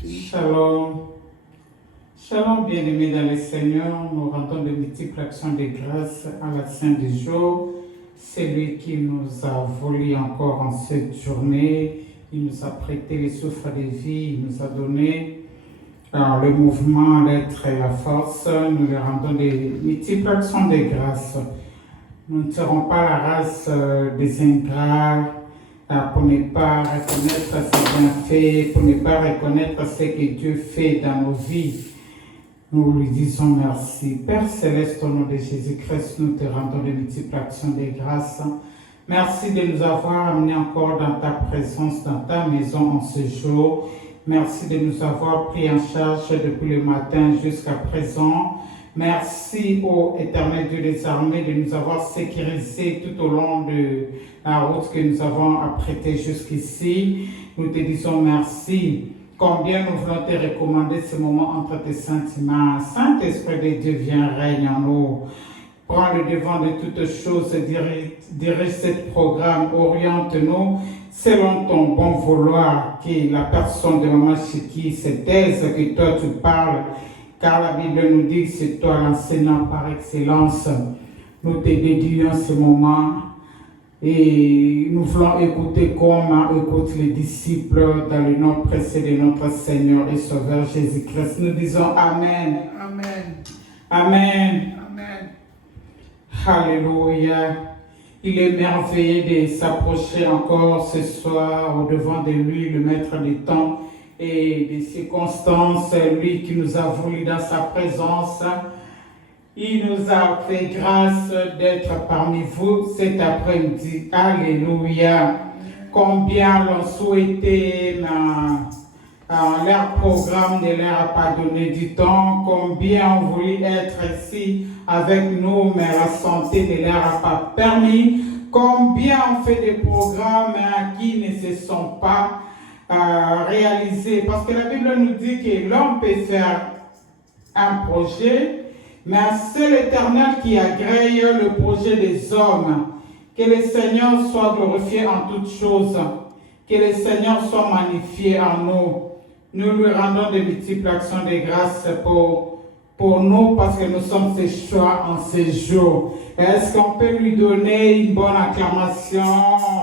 fille. Shalom. Shalom, bien-aimés dans le Seigneur. Nous rendons de multiples actions de grâce à la Sainte du jour. C'est lui qui nous a volé encore en cette journée. Il nous a prêté le souffle de vie. Il nous a donné le mouvement, l'être et la force. Nous lui rendons des multiples actions de grâce. Nous ne serons pas la race des ingrats pour ne pas reconnaître ses bienfaits, pour ne pas reconnaître ce que Dieu fait dans nos vies. Nous lui disons merci. Père Céleste, au nom de Jésus-Christ, nous te rendons de multiples actions de grâce. Merci de nous avoir amenés encore dans ta présence, dans ta maison en ce jour. Merci de nous avoir pris en charge depuis le matin jusqu'à présent. Merci, ô éternel Dieu des armées, de nous avoir sécurisés tout au long de la route que nous avons apprêtée jusqu'ici. Nous te disons merci. Combien nous voulons te recommander ce moment entre tes saintes mains. Saint-Esprit de Dieu, viens, règne en nous. Prends le devant de toutes choses, dirige ce programme, oriente-nous selon ton bon vouloir, que la personne de Maman Chiki se taise, que toi tu parles, car la Bible nous dit que c'est toi l'enseignant par excellence. Nous te dédions ce moment et nous voulons écouter comme écoutent les disciples dans le nom précieux de notre Seigneur et Sauveur Jésus-Christ. Nous disons Amen. Amen. Amen. Amen. Alléluia. Il est merveilleux de s'approcher encore ce soir au devant de lui, le maître du temps et des circonstances, lui qui nous a voulu dans sa présence. Il nous a fait grâce d'être parmi vous cet après-midi. Alléluia. Combien l'ont souhaité leur programme ne leur a pas donné du temps. Combien ont voulu être ici avec nous, mais la santé ne leur a pas permis. Combien ont fait des programmes qui ne se sont pas réalisés. Parce que la Bible nous dit que l'homme peut faire un projet, mais c'est l'Éternel qui agrée le projet des hommes. Que le Seigneur soit glorifié en toutes choses. Que le Seigneur soit magnifié en nous. Nous lui rendons de multiples actions de grâce pour nous parce que nous sommes ses choix en ces jours. Est-ce qu'on peut lui donner une bonne acclamation?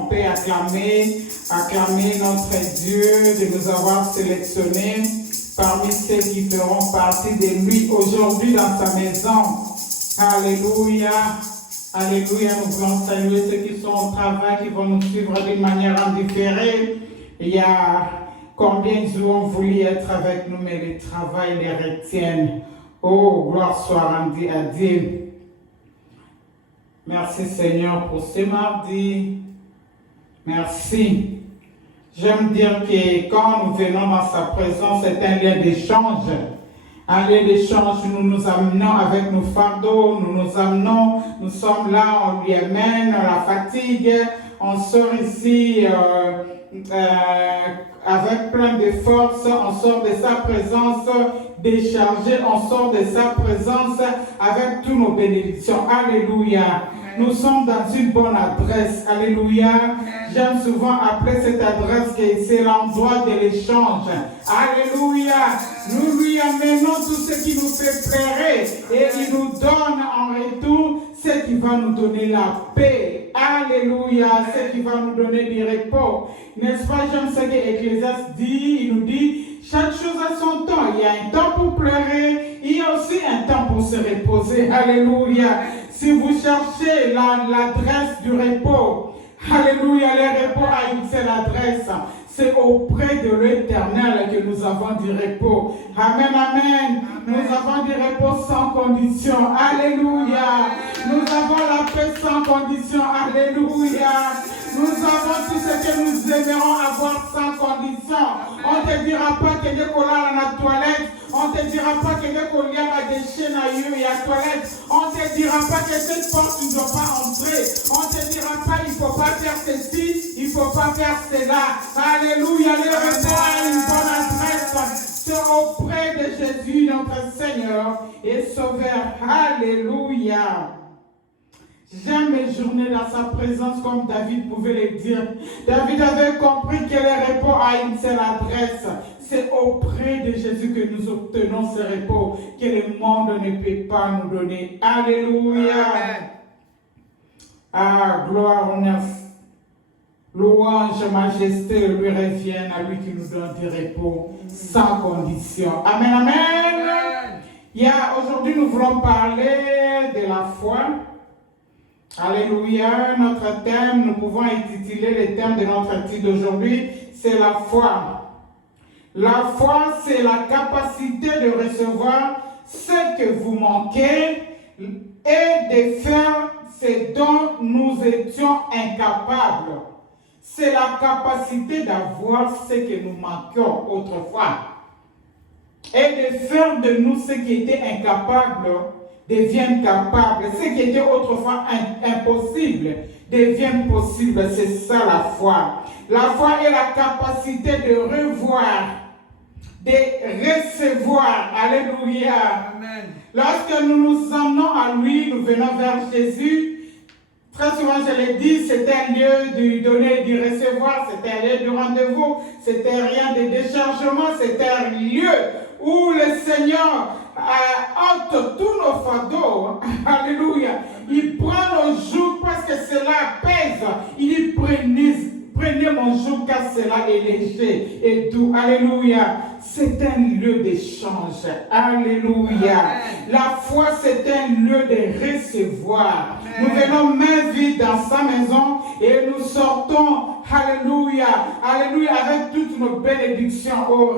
On peut acclamer notre Dieu de nous avoir sélectionnés parmi ceux qui feront partie de lui aujourd'hui dans sa maison. Alléluia. Alléluia. Nous voulons saluer ceux qui sont au travail, qui vont nous suivre d'une manière indifférée. Il y a combien ils ont voulu être avec nous, mais le travail les retiennent. Oh, gloire soit rendue à Dieu. Merci Seigneur pour ce mardi. Merci. J'aime dire que quand nous venons dans sa présence, c'est un lieu d'échange. Un lieu d'échange, nous nous amenons avec nos fardeaux, nous sommes là, on lui amène la fatigue, on sort ici avec plein de force, on sort de sa présence déchargé, on sort de sa présence avec toutes nos bénédictions. Alléluia. Nous sommes dans une bonne adresse. Alléluia. J'aime souvent appeler cette adresse que c'est l'endroit de l'échange. Alléluia. Nous lui amenons tout ce qui nous fait plaire et il nous donne en retour ce qui va nous donner la paix. Alléluia. Ce qui va nous donner du repos. N'est-ce pas? J'aime ce que Ecclésiaste dit. Il nous dit chaque chose a son temps. Il y a un temps pour pleurer. Il y a aussi un temps pour se reposer. Alléluia. Si vous cherchez l'adresse du repos, alléluia, le repos a une seule adresse. C'est auprès de l'Éternel que nous avons du repos. Amen, amen. Nous avons du repos sans condition. Alléluia. Nous avons la paix sans condition. Alléluia. Nous avons tout ce que nous aimerons avoir sans condition. On ne te dira pas que des collants à la toilette. On ne te dira pas que des colliers à des chaînes à yeux et à la toilette. On ne te dira pas que cette porte ne doit pas entrer. On ne te dira pas il ne faut pas faire ceci, il ne faut pas faire cela. Alléluia, le repos a une bonne adresse. C'est auprès de Jésus, notre Seigneur et Sauveur. Alléluia. J'aime mes journées dans sa présence comme David pouvait le dire. David avait compris que le repos a une seule adresse. C'est auprès de Jésus que nous obtenons ce repos que le monde ne peut pas nous donner. Alléluia. Amen. Ah, gloire, honneur, louange, majesté lui reviennent à lui qui nous donne du repos sans condition. Amen, amen. Aujourd'hui, nous voulons parler de la foi. Alléluia. Notre thème, nous pouvons intituler le thème de notre titre d'aujourd'hui, c'est la foi. La foi, c'est la capacité de recevoir ce que vous manquez et de faire ce dont nous étions incapables. C'est la capacité d'avoir ce que nous manquions autrefois. Et de faire de nous ce qui était incapable deviennent capables. Ce qui était autrefois impossible devient possible. C'est ça la foi. La foi est la capacité de revoir, de recevoir. Alléluia. Amen. Lorsque nous nous emmenons à lui, nous venons vers Jésus. Très souvent, je l'ai dit, c'était un lieu de donner et de recevoir, c'était un lieu de rendez-vous, c'était rien de déchargement, c'était un lieu où le Seigneur ôte tous nos fardeaux. Alléluia. Il prend nos jours parce que cela pèse. Il dit prenez mon joug car cela est léger et doux. Alléluia. C'est un lieu d'échange. Alléluia. Amen. La foi, c'est un lieu de recevoir. Amen. Nous venons main vide dans sa maison et nous sortons. Alléluia. Alléluia. Avec toutes nos bénédictions. Oh,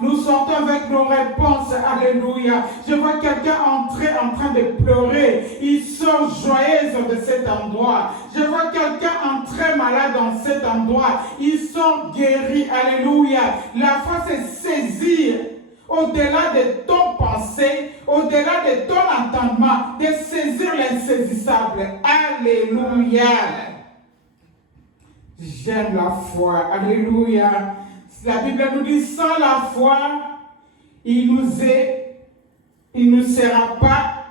nous sortons avec nos réponses. Alléluia. Je vois quelqu'un entrer en train de pleurer. Il sort joyeuse de cet endroit. Je vois quelqu'un entrer malade dans cet endroit. Il sort guéri. Alléluia. La foi, c'est saisir au-delà de ton pensée, au-delà de ton entendement, de saisir l'insaisissable. Alléluia. J'aime la foi. Alléluia. La Bible nous dit, sans la foi, il ne sera pas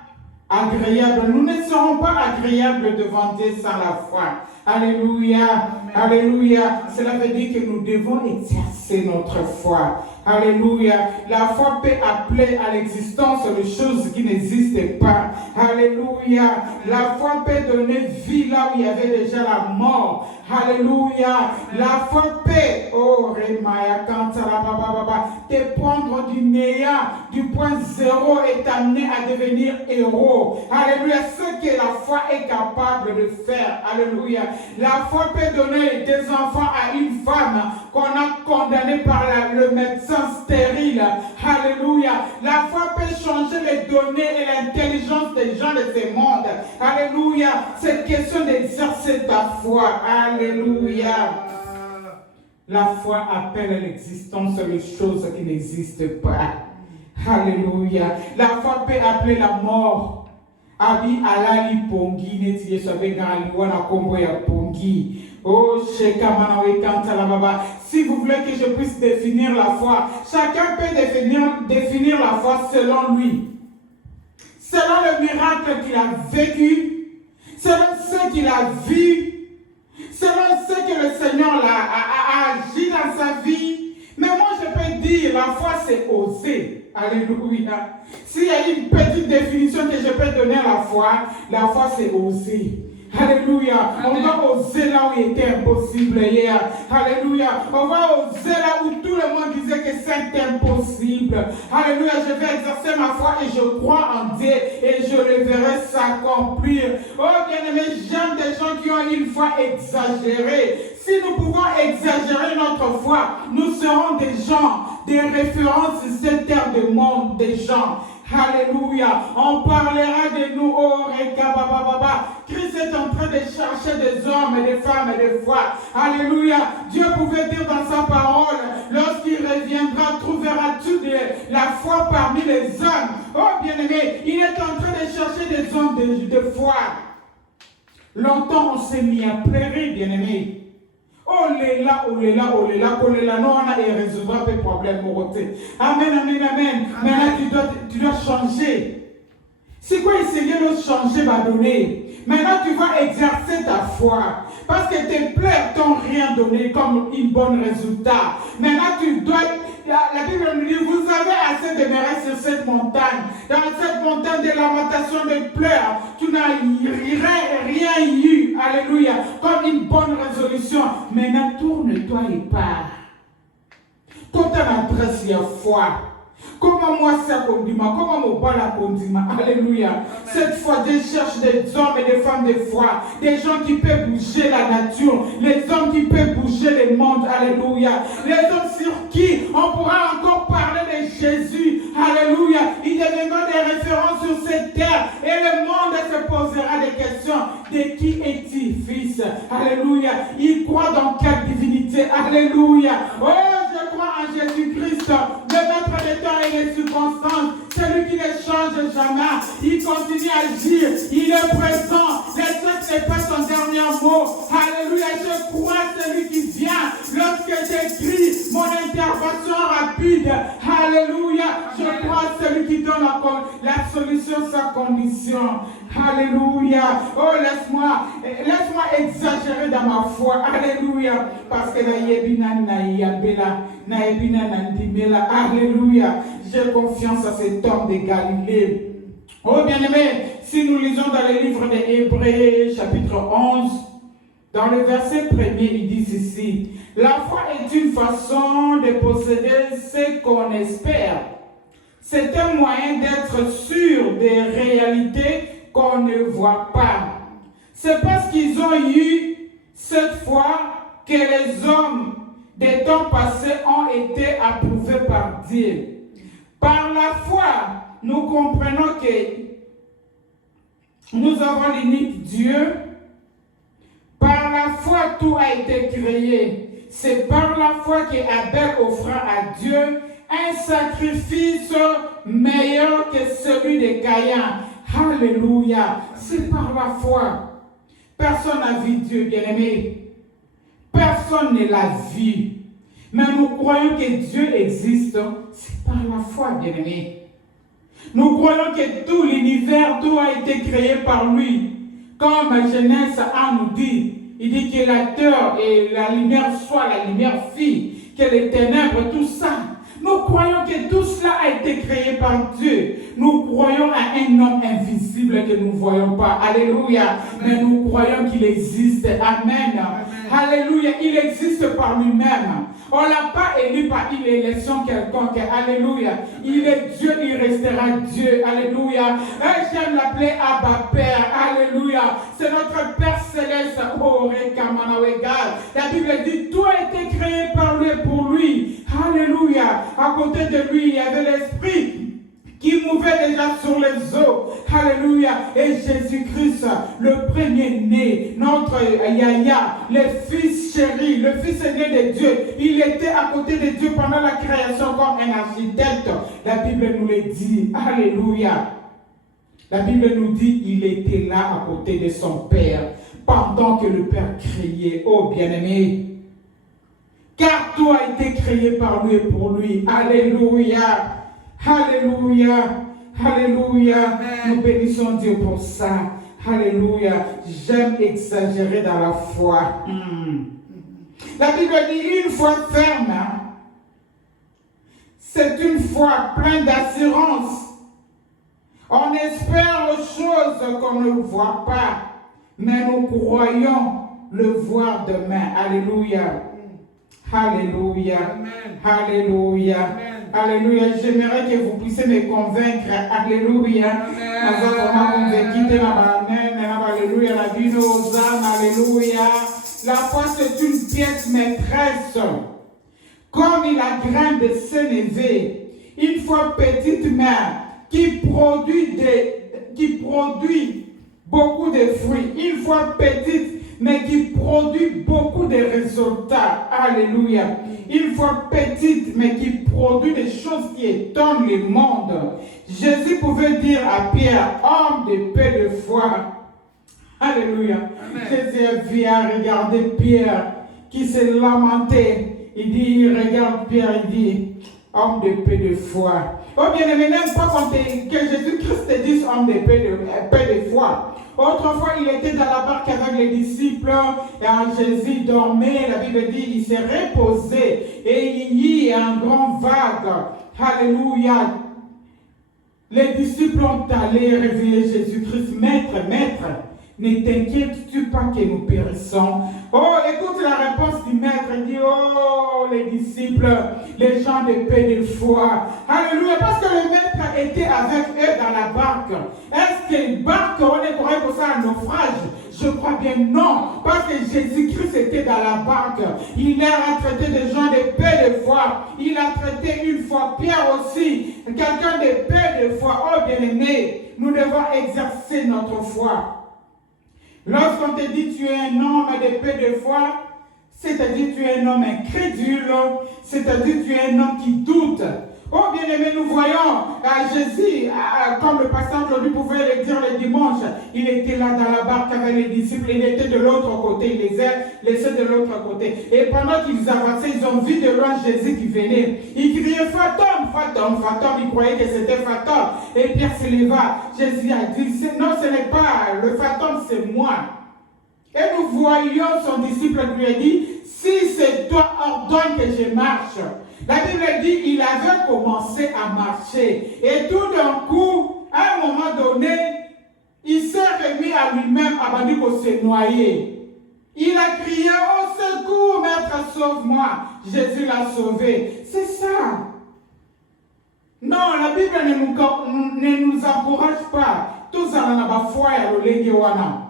agréable. Nous ne serons pas agréables devant Dieu sans la foi. Alléluia. Amen. Alléluia. Cela veut dire que nous devons exercer notre foi. Alléluia. La foi peut appeler à l'existence les choses qui n'existent pas. Alléluia. La foi peut donner vie là où il y avait déjà la mort. Alléluia. La foi peut, oh, Remaya, te prendre du néant, du point zéro et t'amener à devenir héros. Alléluia. Ce que la foi est capable de faire. Alléluia. La foi peut donner des enfants à une femme qu'on a condamnée par le médecin stérile. Alléluia. La foi peut changer les données et l'intelligence des gens de ce monde. Alléluia. C'est question d'exercer ta foi. Alléluia. La foi appelle à l'existence les choses qui n'existent pas. Alléluia. La foi peut appeler la mort. Abi alali pongi neti yesobe ngali wana kombo ya pongi. Oh, shekamana wekanta la baba. Si vous voulez que je puisse définir la foi, chacun peut définir la foi selon lui. Selon le miracle qu'il a vécu, selon ce qu'il a vu, selon ce que le Seigneur a agi dans sa vie. Mais moi, je peux dire, la foi, c'est oser. Alléluia. S'il y a une petite définition que je peux donner à la foi, c'est oser. Alléluia. On va oser là où il était impossible hier. Alléluia. On va oser là où tout le monde disait que c'est impossible. Alléluia. Je vais exercer ma foi et je crois en Dieu et je le verrai s'accomplir. Oh bien-aimé, j'aime des gens qui ont une foi exagérée. Si nous pouvons exagérer notre foi, nous serons des gens, des références sur cette terre de monde, des gens. Alléluia. On parlera de nous. Oh, Christ est en train de chercher des hommes et des femmes et des foi. Alléluia. Dieu pouvait dire dans sa parole, lorsqu'il reviendra, trouveras-tu de la foi parmi les hommes. Oh, bien-aimé, il est en train de chercher des hommes de foi. Longtemps, on s'est mis à pleurer, bien-aimé. Oh là, oh là, oh là, oh là, non, on a résoudra tes problèmes, Moroté. Amen, amen, amen. Maintenant, tu dois changer. C'est quoi essayer de changer, va donner. Maintenant, tu vas exercer ta foi. parce que tes pleurs t'ont rien donné comme un bon résultat. Maintenant, tu dois... La Bible nous dit, vous avez assez demeuré sur cette montagne. Dans cette montagne de lamentation, de pleurs, tu n'as rien eu. Alléluia. Comme une bonne résolution. Maintenant, tourne-toi et pars. Quand tu adresse, il y a foi. Comment moi ça condima, comment mon bal a condima. Alléluia. Cette fois, Dieu cherche des hommes et des femmes de foi, des gens qui peuvent bouger la nature, les hommes qui peuvent bouger le monde. Alléluia. Les hommes sur qui on pourra encore parler de Jésus. Alléluia. Ils deviendront des références sur cette terre et le monde se posera des questions. De qui est-il fils? Alléluia. Il croit dans quelle divinité? Alléluia. Oh, je crois en Jésus-Christ, le maître des temps et des circonstances, celui qui ne change jamais. Il continue à agir, il est présent. Le texte n'est pas son dernier mot. Alléluia, je crois celui qui vient lorsque j'écris mon intervention rapide. Alléluia, je crois celui qui donne la solution sans condition. Alléluia. Oh, laisse-moi exagérer dans ma foi. Alléluia. Parce que alléluia. J'ai confiance à cet homme de Galilée. Oh, bien-aimé, si nous lisons dans le livre des Hébreux, chapitre 11, dans le verset 1er, ils disent ici, la foi est une façon de posséder ce qu'on espère. C'est un moyen d'être sûr des réalités qu'on ne voit pas. C'est parce qu'ils ont eu cette foi que les hommes des temps passés ont été approuvés par Dieu. Par la foi, nous comprenons que nous avons l'unique Dieu. Par la foi, tout a été créé. C'est par la foi qu'Abel offra à Dieu un sacrifice meilleur que celui de Caïn. Alléluia. C'est par la foi. Personne n'a vu Dieu, bien-aimé. Personne ne l'a vu. Mais nous croyons que Dieu existe. C'est par la foi, bien-aimé. Nous croyons que tout l'univers, tout a été créé par lui. Comme Genèse 1 nous dit, il dit que la terre et la lumière soit, la lumière fit, que les ténèbres, tout ça. Nous croyons que tout cela a été créé par Dieu. Nous croyons à un homme invisible que nous ne voyons pas. Alléluia. Mais nous croyons qu'il existe. Amen. Alléluia. Il existe par lui-même. On ne l'a pas élu par une élection quelconque. Alléluia. Il est Dieu, il restera Dieu. Alléluia. J'aime l'appeler Abba Père. Alléluia. C'est notre Père Céleste. Oh, la Bible dit tout a été créé par lui et pour lui. Alléluia. À côté de lui, il y avait l'Esprit qui mouvait déjà sur les eaux. Alléluia. Et Jésus-Christ, le premier-né, notre Yahya, le fils chéri, le fils aîné de Dieu, il était à côté de Dieu pendant la création comme un architecte. La Bible nous le dit. Alléluia. La Bible nous dit il était là à côté de son Père pendant que le Père criait. Oh bien-aimé, car tout a été créé par lui et pour lui. Alléluia. Alléluia. Alléluia. Amen. Nous bénissons Dieu pour ça. Alléluia. J'aime exagérer dans la foi. La Bible dit une foi ferme. C'est une foi pleine d'assurance. On espère aux choses qu'on ne voit pas, mais nous croyons le voir demain. Alléluia. Alléluia. Amen. Alléluia. Amen. Alléluia. J'aimerais que vous puissiez me convaincre. Alléluia. Alléluia. La foi, c'est une pièce maîtresse. Comme la graine de sénévé, une foi petite mère qui produit beaucoup de fruits. Une fois petite, mais qui produit beaucoup de résultats. Alléluia. Une fois petite, mais qui produit des choses qui étonnent le monde. Jésus pouvait dire à Pierre, homme de peu de foi. Alléluia. Amen. Jésus vient regarder Pierre qui s'est lamenté. Il dit, il regarde Pierre, il dit, Homme de paix de foi. Oh bien-aimé, n'aime pas que Jésus-Christ te dise homme de paix de foi. Autrefois, il était dans la barque avec les disciples et Jésus dormait. La Bible dit il s'est reposé et il y a un grand vague. Alléluia. Les disciples ont allé réveiller Jésus-Christ. Maître, ne t'inquiètes-tu pas que nous périssons? Oh, écoute la réponse du maître. Il dit, oh, les disciples, les gens de paix de foi. Alléluia, parce que le maître était avec eux dans la barque. Est-ce qu'une barque, on est correct pour ça, un naufrage? Je crois bien non, parce que Jésus-Christ était dans la barque. Il a traité des gens de paix de foi. Il a traité une fois Pierre aussi, quelqu'un de paix de foi. Oh, bien-aimé, nous devons exercer notre foi. Lorsqu'on te dit tu es un homme de paix de foi, c'est-à-dire tu es un homme incrédule, c'est-à-dire tu es un homme qui doute. Oh bien-aimé, nous voyons Jésus, comme le pasteur aujourd'hui pouvait le dire le dimanche, il était là dans la barque avec les disciples, il était de l'autre côté, il les a laissés de l'autre côté. Et pendant qu'ils avançaient, ils ont vu de loin Jésus qui venait. Il criait fantôme, fantôme, fantôme, il croyait que c'était fantôme. Et Pierre se leva. Jésus a dit, non, ce n'est pas le fantôme, c'est moi. Et nous voyons son disciple lui a dit, si c'est toi, ordonne que je marche. La Bible dit il avait commencé à marcher. Et tout d'un coup, à un moment donné, il s'est remis à lui-même avant de se noyer. Il a crié, au secours, maître, sauve-moi. Jésus l'a sauvé. C'est ça. Non, la Bible ne nous encourage pas. Tous en a la foi et le wana.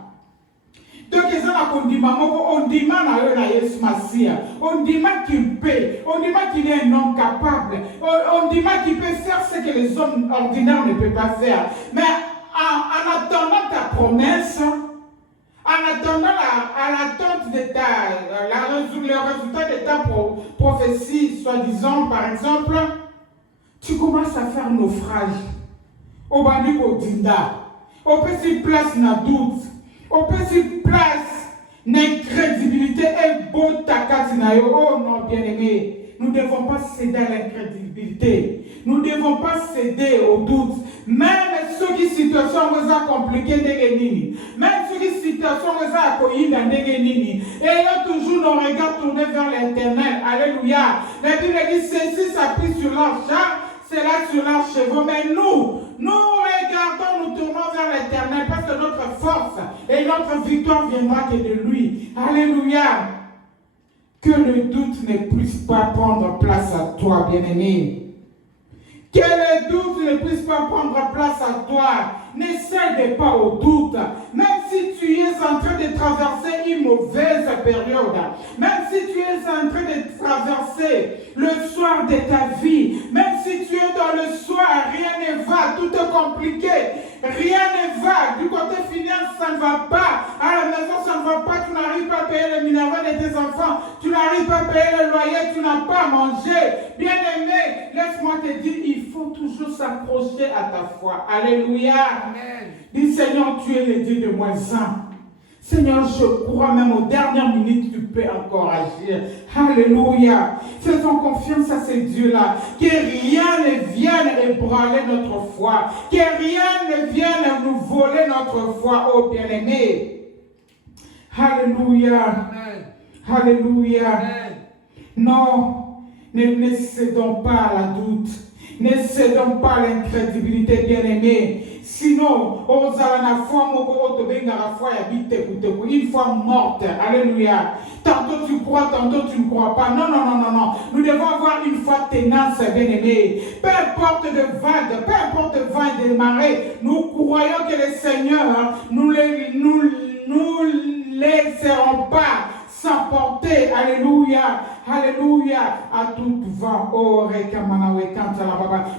Donc, ils ont un condiment, on dit on dit qu'il peut, on dit qu'il est un homme capable, on dit qu'il peut faire ce que les hommes ordinaires ne peuvent pas faire. Mais en attendant ta promesse, en attendant à l'attente de le résultat de ta prophétie, soi-disant, par exemple, tu commences à faire naufrage. Au bani au dinda, au petit place na doute. Au petit place, l'incrédibilité est beau takatinayo. Oh non, bien-aimé, nous ne devons pas céder à l'incrédibilité. Nous ne devons pas céder au doute. Même ceux qui situation vous a compliqué des même ceux qui situation vous a accueilli dans des ayant toujours nos regards tournés vers l'éternel. Alléluia. La Bible dit ceci s'appuie sur leur charme, c'est là sur leurs cheveux. Mais nous regardons, nous tournons vers l'éternel parce que notre force et notre victoire viendra que de lui. Alléluia. Que le doute ne puisse pas prendre place à toi, bien-aimé. Que le doute ne puisse pas prendre place à toi. Ne cède pas au doute. Même si tu es en train de traverser une mauvaise période, même si tu es en train de traverser le soir de ta vie, même si tu es dans le soir, rien ne va, tout est compliqué, rien ne va. Du côté finance, ça ne va pas. À la maison, ça ne va pas. Tu n'arrives pas à payer le minéral de tes enfants. Tu n'arrives pas à payer le loyer. Tu n'as pas à manger. Bien-aimé, laisse-moi te dire, il faut toujours s'accrocher à ta foi. Alléluia. Amen. Dis, Seigneur, tu es le Dieu de moins un. Seigneur, je crois même aux dernières minutes, tu peux encore agir. Alléluia. Faisons confiance à ces dieux-là. Que rien ne vienne ébranler notre foi. Que rien ne vienne nous voler notre foi, ô bien-aimé. Alléluia. Amen. Alléluia. Amen. Non, ne cédons pas à la doute. Ne cédons pas à l'incrédulité, bien-aimé. Sinon, une fois morte. Alléluia. Tantôt tu crois, tantôt tu ne crois pas. Non, non, non, non, non. Nous devons avoir une foi tenace, bien-aimé. Peu importe de vagues, peu importe de vagues et de marées, nous croyons que le Seigneur, nous laisserons pas s'emporter, alléluia, alléluia, à tout vent. Oh,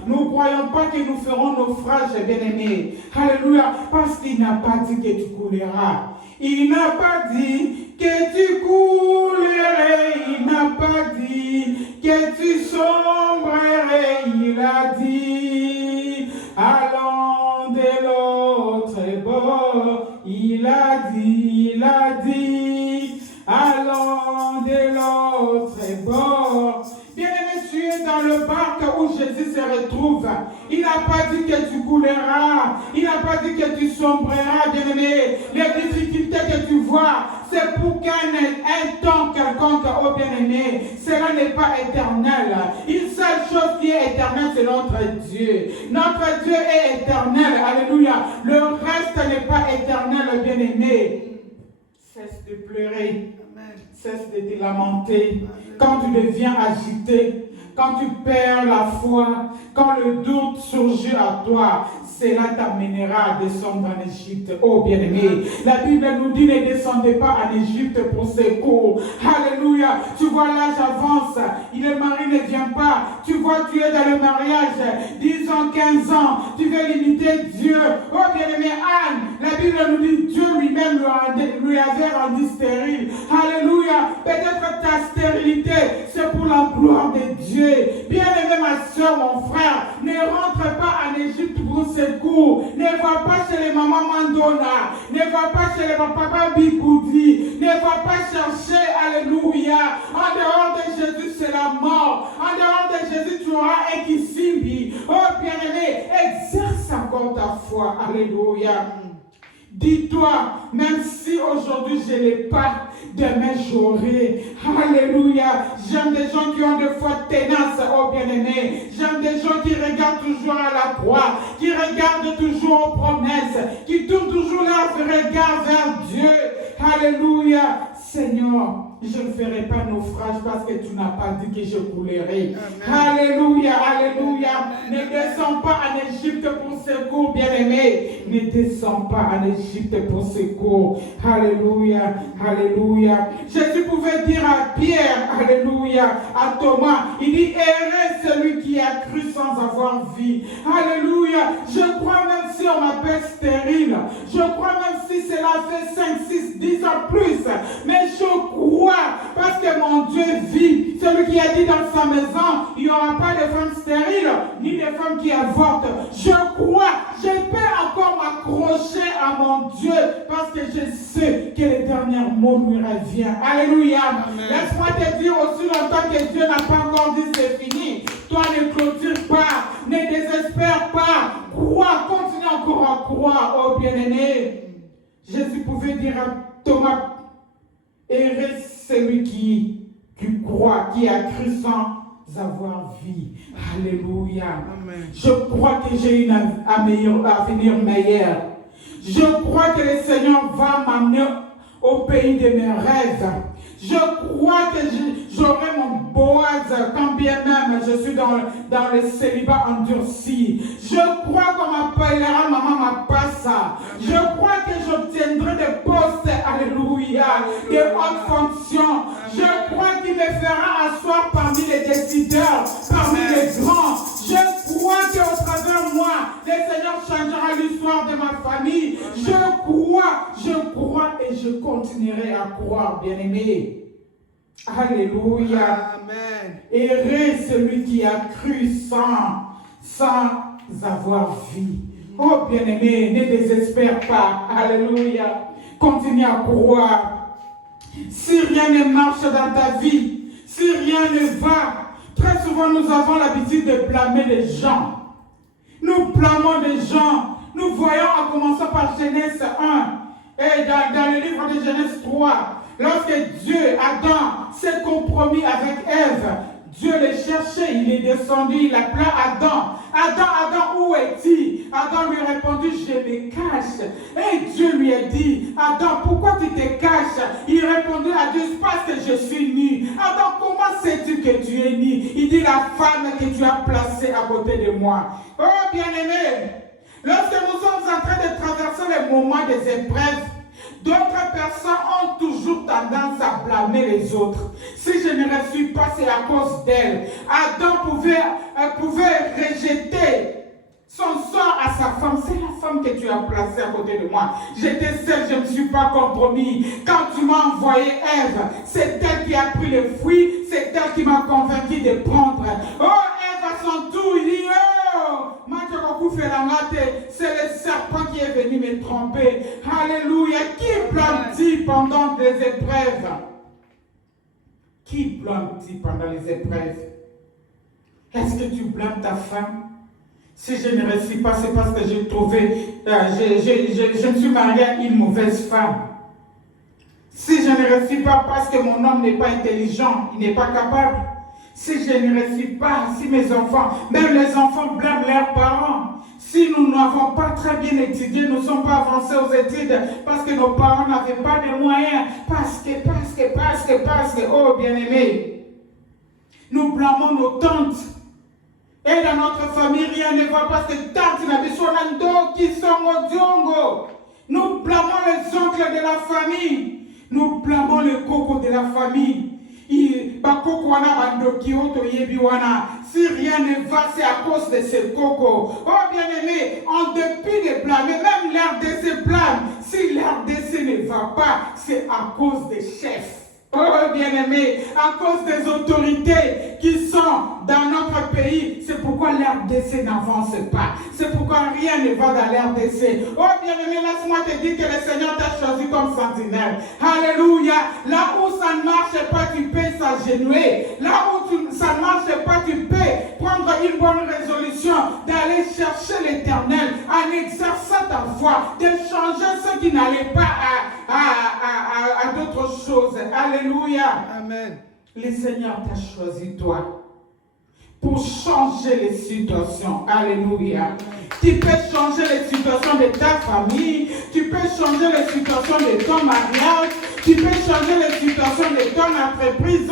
nous ne croyons pas que nous ferons naufrage, bien-aimés. Alléluia, parce qu'il n'a pas dit que tu couleras. Il n'a pas dit que tu coulerais. Il n'a pas dit que tu sombrerais. Il a dit, allons de l'autre bord. Il a dit, allons de l'autre bord. Bien-aimé, tu es dans le barque où Jésus se retrouve. Il n'a pas dit que tu couleras. Il n'a pas dit que tu sombreras, bien-aimé. Les difficultés que tu vois, c'est pour qu'un temps quelconque, oh bien-aimé, cela n'est pas éternel. Une seule chose qui est éternelle, c'est notre Dieu. Notre Dieu est éternel. Alléluia. Le reste n'est pas éternel, bien-aimé. Cesse de pleurer. Cesse de te lamenter. Quand tu deviens agité, quand tu perds la foi, quand le doute surgit à toi, cela t'amènera à descendre en Égypte. Oh bien-aimé, la Bible nous dit ne descendez pas en Égypte pour secours. Alléluia. Tu vois, l'âge avance, le mari ne vient pas. Tu vois, tu es dans le mariage, 10 ans, 15 ans, tu veux limiter Dieu. Oh bien-aimé, Anne, la Bible nous dit Dieu lui-même lui avait rendu stérile. Alléluia. Peut-être ta stérilité, c'est pour la gloire de Dieu. Bien-aimé, ma soeur, mon frère, ne rentre pas en Égypte pour secours. Ne va pas chez les mamans Mandona. Ne va pas chez les papa Bikoudi. Ne va pas chercher, alléluia. En dehors de Jésus, c'est la mort. En dehors de Jésus, tu auras un Kisimbi. Oh, bien-aimé, exerce encore ta foi. Alléluia. Dis-toi, même si aujourd'hui je n'ai pas, demain j'aurai. Alléluia. J'aime des gens qui ont de foi tenace, oh bien-aimé. J'aime des gens qui regardent toujours à la croix, qui regardent toujours aux promesses, qui tournent toujours leur regard vers Dieu. Alléluia. Seigneur, je ne ferai pas naufrage parce que tu n'as pas dit que je coulerai. Alléluia, alléluia. Ne descends pas en Égypte pour secours, bien-aimé. Ne descends pas en Égypte pour secours. Alléluia, alléluia. Jésus pouvait dire à Pierre, alléluia, à Thomas, il dit, heureux celui qui a cru sans avoir vie. Alléluia. Je crois même si on m'appelle stérile. Je crois même si cela fait 5, 6, 10 ans plus. Mais je crois parce que mon Dieu vit. Celui qui a dit dans sa maison, il n'y aura pas de femmes stériles, ni de femmes qui avortent. Je crois, je peux encore m'accrocher à mon Dieu parce que je sais que le dernier mot lui revient. Alléluia. Laisse-moi te dire aussi longtemps que Dieu n'a pas encore dit c'est fini. Toi ne clôture pas, ne désespère pas. Crois, continue encore à croire, oh bien-aimé. Jésus pouvait dire à Thomas, heureux celui qui croit, qui a cru sans avoir vie. Alléluia. Amen. Je crois que j'ai un avenir meilleur. Je crois que le Seigneur va m'amener au pays de mes rêves. Je crois que j'aurai mon Boaz quand bien même je suis dans le célibat endurci. Je crois qu'on m'appellera Maman Mapassa. Je crois que j'obtiendrai des postes, alléluia, des hautes fonctions. Je crois qu'il me fera asseoir parmi les décideurs, parmi les grands. Je crois qu'au travers de moi, le Seigneur changera l'histoire de ma famille. Je crois et je continuerai à croire, bien-aimé. Alléluia. Amen. Heureux celui qui a cru sans avoir vie. Oh bien-aimé, ne désespère pas. Alléluia. Continue à croire. Si rien ne marche dans ta vie, si rien ne va, très souvent nous avons l'habitude de blâmer les gens. Nous blâmons les gens. Nous voyons en commençant par Genèse 1 et dans le livre de Genèse 3. Lorsque Dieu, Adam, s'est compromis avec Ève, Dieu le cherchait, il est descendu, il appela Adam. Adam, où es-tu? Adam lui répondit, je me cache. Et Dieu lui a dit, Adam, pourquoi tu te caches? Il répondit à Dieu, parce que je suis nu. Adam, comment sais-tu que tu es nu? Il dit, la femme que tu as placée à côté de moi. Oh, bien-aimé, lorsque nous sommes en train de traverser les moments des épreuves, d'autres personnes ont toujours tendance à blâmer les autres. Si je ne réussis pas, c'est à cause d'elle. Adam pouvait rejeter son sort à sa femme. C'est la femme que tu as placée à côté de moi. J'étais seule, je ne me suis pas compromis. Quand tu m'as envoyé Ève, c'est elle qui a pris le fruit, c'est elle qui m'a convaincu de prendre. Oh, Ève à son tour, il dit, oh, c'est le serpent qui est venu me tromper. Alléluia. Qui blâme-t-il pendant les épreuves? Qui blâme-t-il pendant les épreuves? Est-ce que tu blâmes ta femme? Si je ne réussis pas, c'est parce que j'ai trouvé, je me suis mariée à une mauvaise femme. Si je ne réussis pas parce que mon homme n'est pas intelligent, il n'est pas capable. Si je ne réussis pas, si mes enfants, même les enfants blâment leurs parents. Si nous n'avons pas très bien étudié, nous ne sommes pas avancés aux études parce que nos parents n'avaient pas de moyens, parce que, oh bien-aimés, nous blâmons nos tantes. Et dans notre famille, rien ne va parce que tante n'a besoin d'ando qui sont au diongo. Nous blâmons les oncles de la famille. Nous blâmons le coco de la famille. Si rien ne va, c'est à cause de ce coco. Oh bien-aimé, en dépit de blâmer, même l'RDC blâme. Si l'RDC ne va pas, c'est à cause des chefs. Oh bien-aimé, à cause des autorités qui sont dans notre pays, c'est pourquoi l'RDC n'avance pas. C'est pourquoi rien ne va dans l'RDC. Oh bien-aimé, laisse-moi te dire que le Seigneur t'a choisi comme sentinelle. Alléluia. Là où ça ne marche pas, tu peux s'agenouiller. Là où ça ne marche pas, tu peux prendre une bonne résolution d'aller chercher l'Éternel en exerçant ta foi, de changer ce qui n'allait pas à d'autres choses. Alléluia. Amen. Le Seigneur t'a choisi toi pour changer les situations. Alléluia. Tu peux changer les situations de ta famille, tu peux changer les situations de ton mariage, tu peux changer les situations de ton entreprise,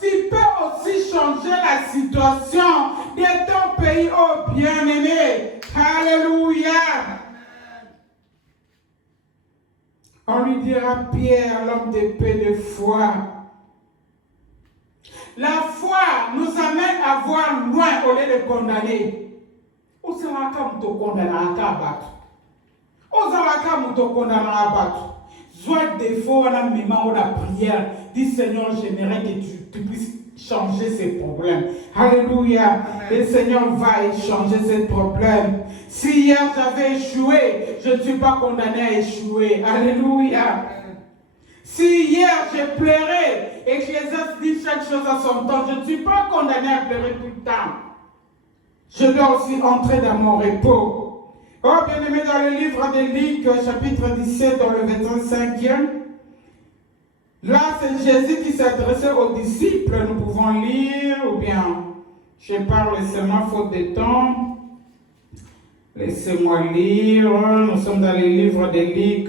tu peux aussi changer la situation de ton pays, oh bien-aimé. Alléluia. On lui dira, Pierre, l'homme de paix de foi. La foi nous amène à voir loin au lieu de condamner. Osaraka muto condamner à battre. Osaraka muto condamner à battre. Soit des fois, on a même la prière. Dis Seigneur, j'aimerais que tu puisses changer ces problèmes. Alléluia. Le Seigneur va changer ces problèmes. Si hier j'avais échoué, je ne suis pas condamné à échouer. Alléluia. Si hier j'ai pleuré, Ecclésiaste dit chaque chose à son temps, je ne suis pas condamné à pleurer tout le temps. Je dois aussi entrer dans mon repos. Oh, bien-aimé, dans le livre de Luc, chapitre 17, dans le 25e, là, c'est Jésus qui s'adressait aux disciples. Nous pouvons lire, ou bien, je parle seulement faute de temps. Laissez-moi lire. Nous sommes dans le livre de Luc,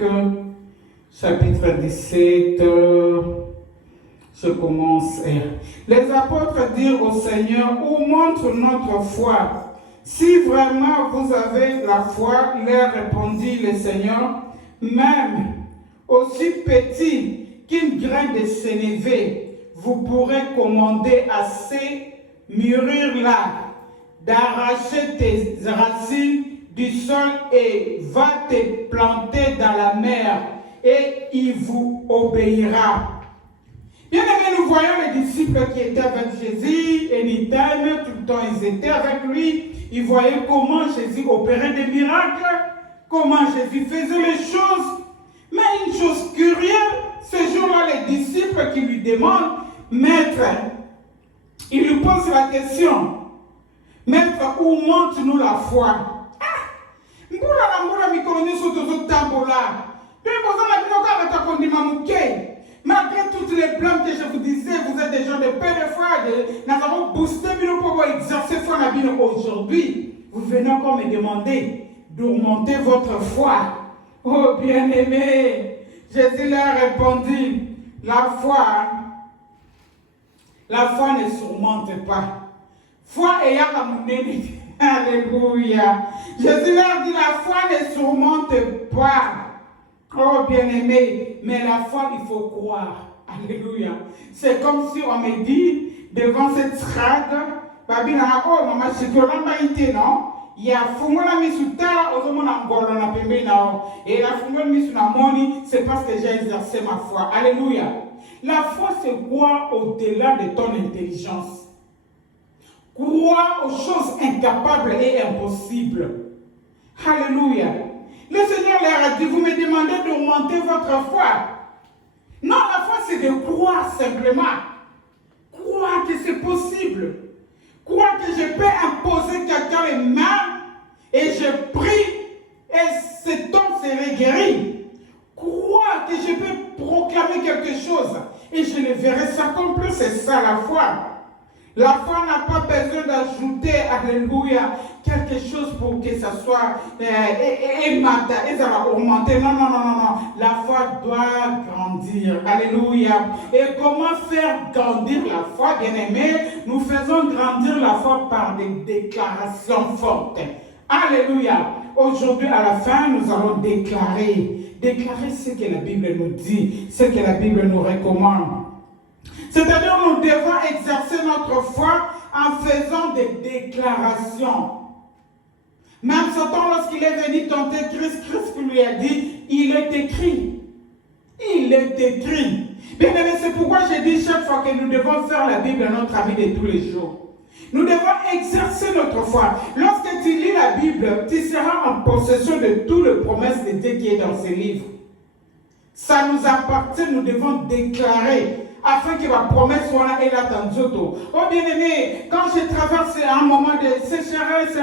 chapitre 17. Je commence. Les apôtres dirent au Seigneur, où montre notre foi? Si vraiment vous avez la foi, leur répondit le Seigneur, même aussi petit qu'une graine de sénévé, vous pourrez commander à ces mûrures-là d'arracher tes racines du sol et va te planter dans la mer et il vous obéira. Bien aimé, nous voyons les disciples qui étaient avec Jésus, anytime, tout le temps ils étaient avec lui. Ils voyaient comment Jésus opérait des miracles, comment Jésus faisait les choses. Mais une chose curieuse, ce jour-là, les disciples qui lui demandent, Maître, ils lui posent la question, Maître, où montre-nous la foi? Malgré toutes les blâmes que je vous disais, vous êtes des gens de paix de foi, nous avons boosté pour exercer foi aujourd'hui. Vous venez encore me demander d'augmenter votre foi. Oh bien-aimé, Jésus leur a répondu, la foi ne surmonte pas. Foi ayant amené. Alléluia. Jésus leur dit, la foi ne surmonte pas. Oh bien-aimé, mais la foi, il faut croire. Alléluia. C'est comme si on me dit, devant cette strade, Babina, oh maman, c'est que l'on m'a été, non? Il y a Fungola Misutara, Ozomona Ngolo, na Pembe nao. Et la Fungola Misuna Moni, c'est parce que j'ai exercé ma foi. Alléluia. La foi, c'est croire au-delà de ton intelligence. Croire aux choses incapables et impossibles. Alléluia. Le Seigneur leur a dit, vous me demandez d'augmenter votre foi. Non, la foi, c'est de croire simplement. Croire que c'est possible. Crois que je peux imposer quelqu'un les mains et je prie et cet homme serait guéri. Crois que je peux proclamer quelque chose et je le verrai s'accomplir. C'est ça la foi. La foi n'a pas besoin d'ajouter, alléluia, quelque chose pour que ça soit et ça va augmenter. Non, non, non, non, non. La foi doit grandir. Alléluia. Et comment faire grandir la foi, bien-aimé? Nous faisons grandir la foi par des déclarations fortes. Alléluia. Aujourd'hui, à la fin, nous allons déclarer ce que la Bible nous dit, ce que la Bible nous recommande. C'est-à-dire, nous devons exercer notre foi en faisant des déclarations. Même Satan, lorsqu'il est venu tenter Christ lui a dit, il est écrit. Il est écrit. Bien aimé, c'est pourquoi je dis chaque fois que nous devons faire la Bible notre ami de tous les jours. Nous devons exercer notre foi. Lorsque tu lis la Bible, tu seras en possession de toutes les promesses de Dieu qui est dans ces livres. Ça nous appartient, nous devons déclarer afin que ma promesse soit là et là dans Zoto. Oh bien-aimé, quand je traverse un moment de sécheresse,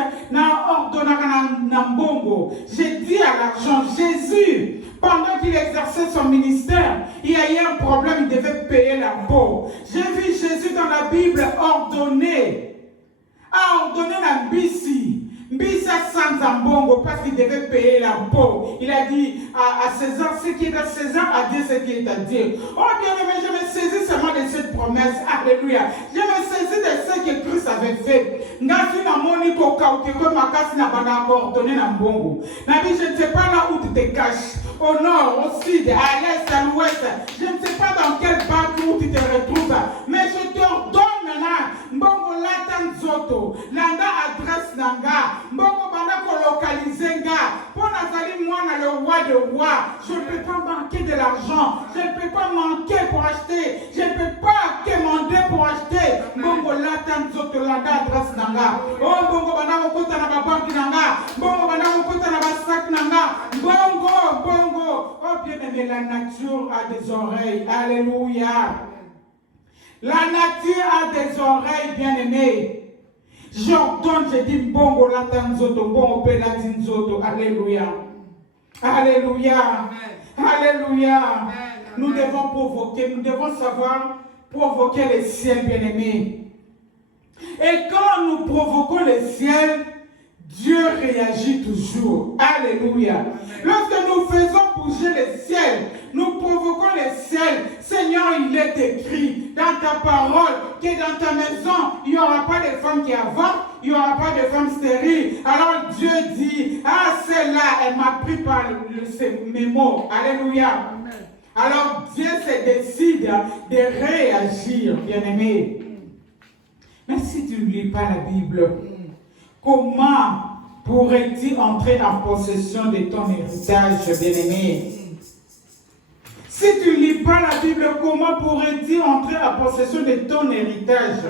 j'ai dit à l'argent, Jésus, pendant qu'il exerçait son ministère, il y a eu un problème, il devait payer l'impôt. J'ai vu Jésus dans la Bible ordonner la Bissi. Mbissa sans Zambongo parce qu'il devait payer l'impôt. Il a dit à César ce qui est à César, à Dieu ce qui est à Dieu. Oh bien aimé, je me saisis seulement de cette promesse. Alléluia. Je me saisis de ce que Christ avait fait. Ngasi na moni ko kaukeko makasi na bana ordonné na mbongo. Nabi, je ne sais pas là où tu te caches. Au nord, au sud, à l'est, à l'ouest. Je ne sais pas dans quel bac où tu te retrouves. Mais je te ordonne maintenant. Mbongo latan zoto. Landa adresse nanga. Mbongo banda ko localiser nga. Pour Nazali moi le roi de roi. Je ne peux pas manquer de l'argent. Je ne peux pas manquer pour acheter. Je ne peux pas quémander pour acheter. Mbongo latan zoto. Landa adresse nanga. Oh mbongo banda ko kota na ba banque nanga. Mbongo banda ko kota na ba sac nanga. Mbongo. Oh bien-aimé, la nature a des oreilles. Alléluia. La nature a des oreilles, bien-aimé. J'ordonne, je dis bongo latanzoto, bongo pelatinzoto. Alléluia. Alléluia. Alléluia. Nous devons provoquer, nous devons savoir provoquer les ciels, bien-aimés. Et quand nous provoquons les ciels, Dieu réagit toujours. Alléluia. Lorsque nous faisons bouger les ciels, nous provoquons les ciels. Seigneur, il est écrit dans ta parole que dans ta maison, il n'y aura pas de femmes qui avortent, il n'y aura pas de femmes stériles. Alors Dieu dit, ah celle-là, elle m'a pris par mes mots. Alléluia. Amen. Alors Dieu se décide de réagir, bien-aimé. Mais si tu ne lis pas la Bible, comment pourrais-tu entrer en possession de ton héritage, bien-aimé? Si tu ne lis pas la Bible, comment pourrais-tu entrer en possession de ton héritage?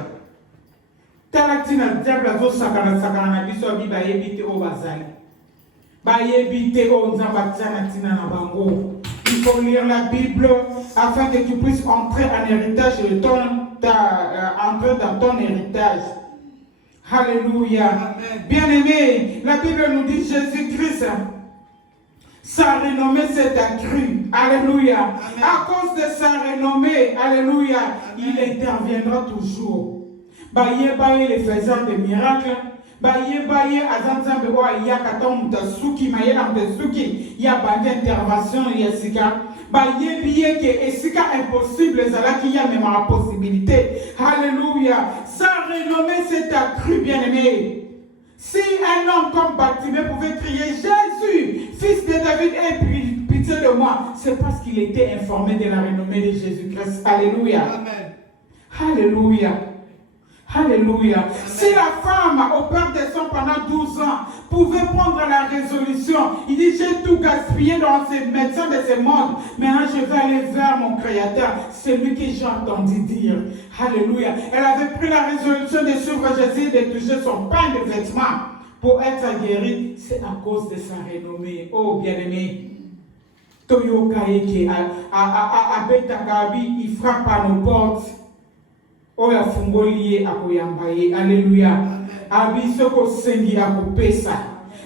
Il faut lire la Bible afin que tu puisses entrer en héritage de entrer dans ton héritage. Alléluia. Bien-aimé, la Bible nous dit Jésus-Christ, sa renommée s'est accrue. Alléluia. Amen. À cause de sa renommée, alléluia, il interviendra toujours. Baye les faiseurs de miracles. Baye azanzambe wa yakatom tasuki mayela mtesuki ya bande intervention ya sika. Baye biye que esika impossible zalaki ya même la possibilité. Alléluia. Sa renommée s'est accrue, bien-aimé. Si un homme comme Bartimée pouvait crier Jésus, fils de David, aie pitié de moi, c'est parce qu'il était informé de la renommée de Jésus-Christ. Alléluia. Amen. Alléluia. Alléluia. Amen. Si la femme au père de son pendant 12 ans pouvait prendre la résolution, il dit j'ai tout gaspillé dans ces médecins de ce monde, maintenant je vais aller vers mon Créateur, celui que j'ai entendu dire. Alléluia. Elle avait pris la résolution de suivre Jésus, de toucher son pain de vêtements pour être guérie. C'est à cause de sa renommée. Oh bien-aimé. Toyo Kaeke, à Betakabi, il frappe à nos portes. oyo afungoli ye akoyamba ye. Alléluia. Abi soko sengi akopesa.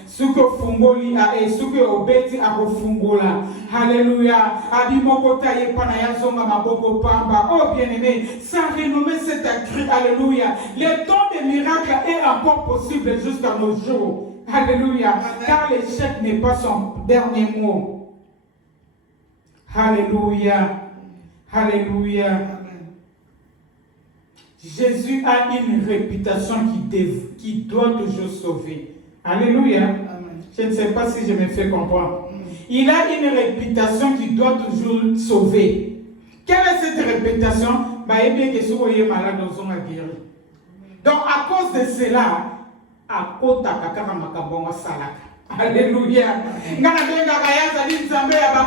Soki ofungoli soki obeti akofungola. Alléluia. Abi moko ta ye pana ya zonga maboko pamba. Oh bien-aimé, sans renommer cet accru. Alléluia. Le temps des miracles est encore possible jusqu'à nos jours. Alléluia. Car l'échec n'est pas son dernier mot. Alléluia. Alléluia. Jésus a une réputation qui doit toujours sauver. Alléluia. Je ne sais pas si je me fais comprendre. Il a une réputation qui doit toujours sauver. Quelle est cette réputation? Eh bien, que si vous êtes malade, nous sommes guéris. Donc, à cause de cela, à cause de salaka. Alléluia. Il y a des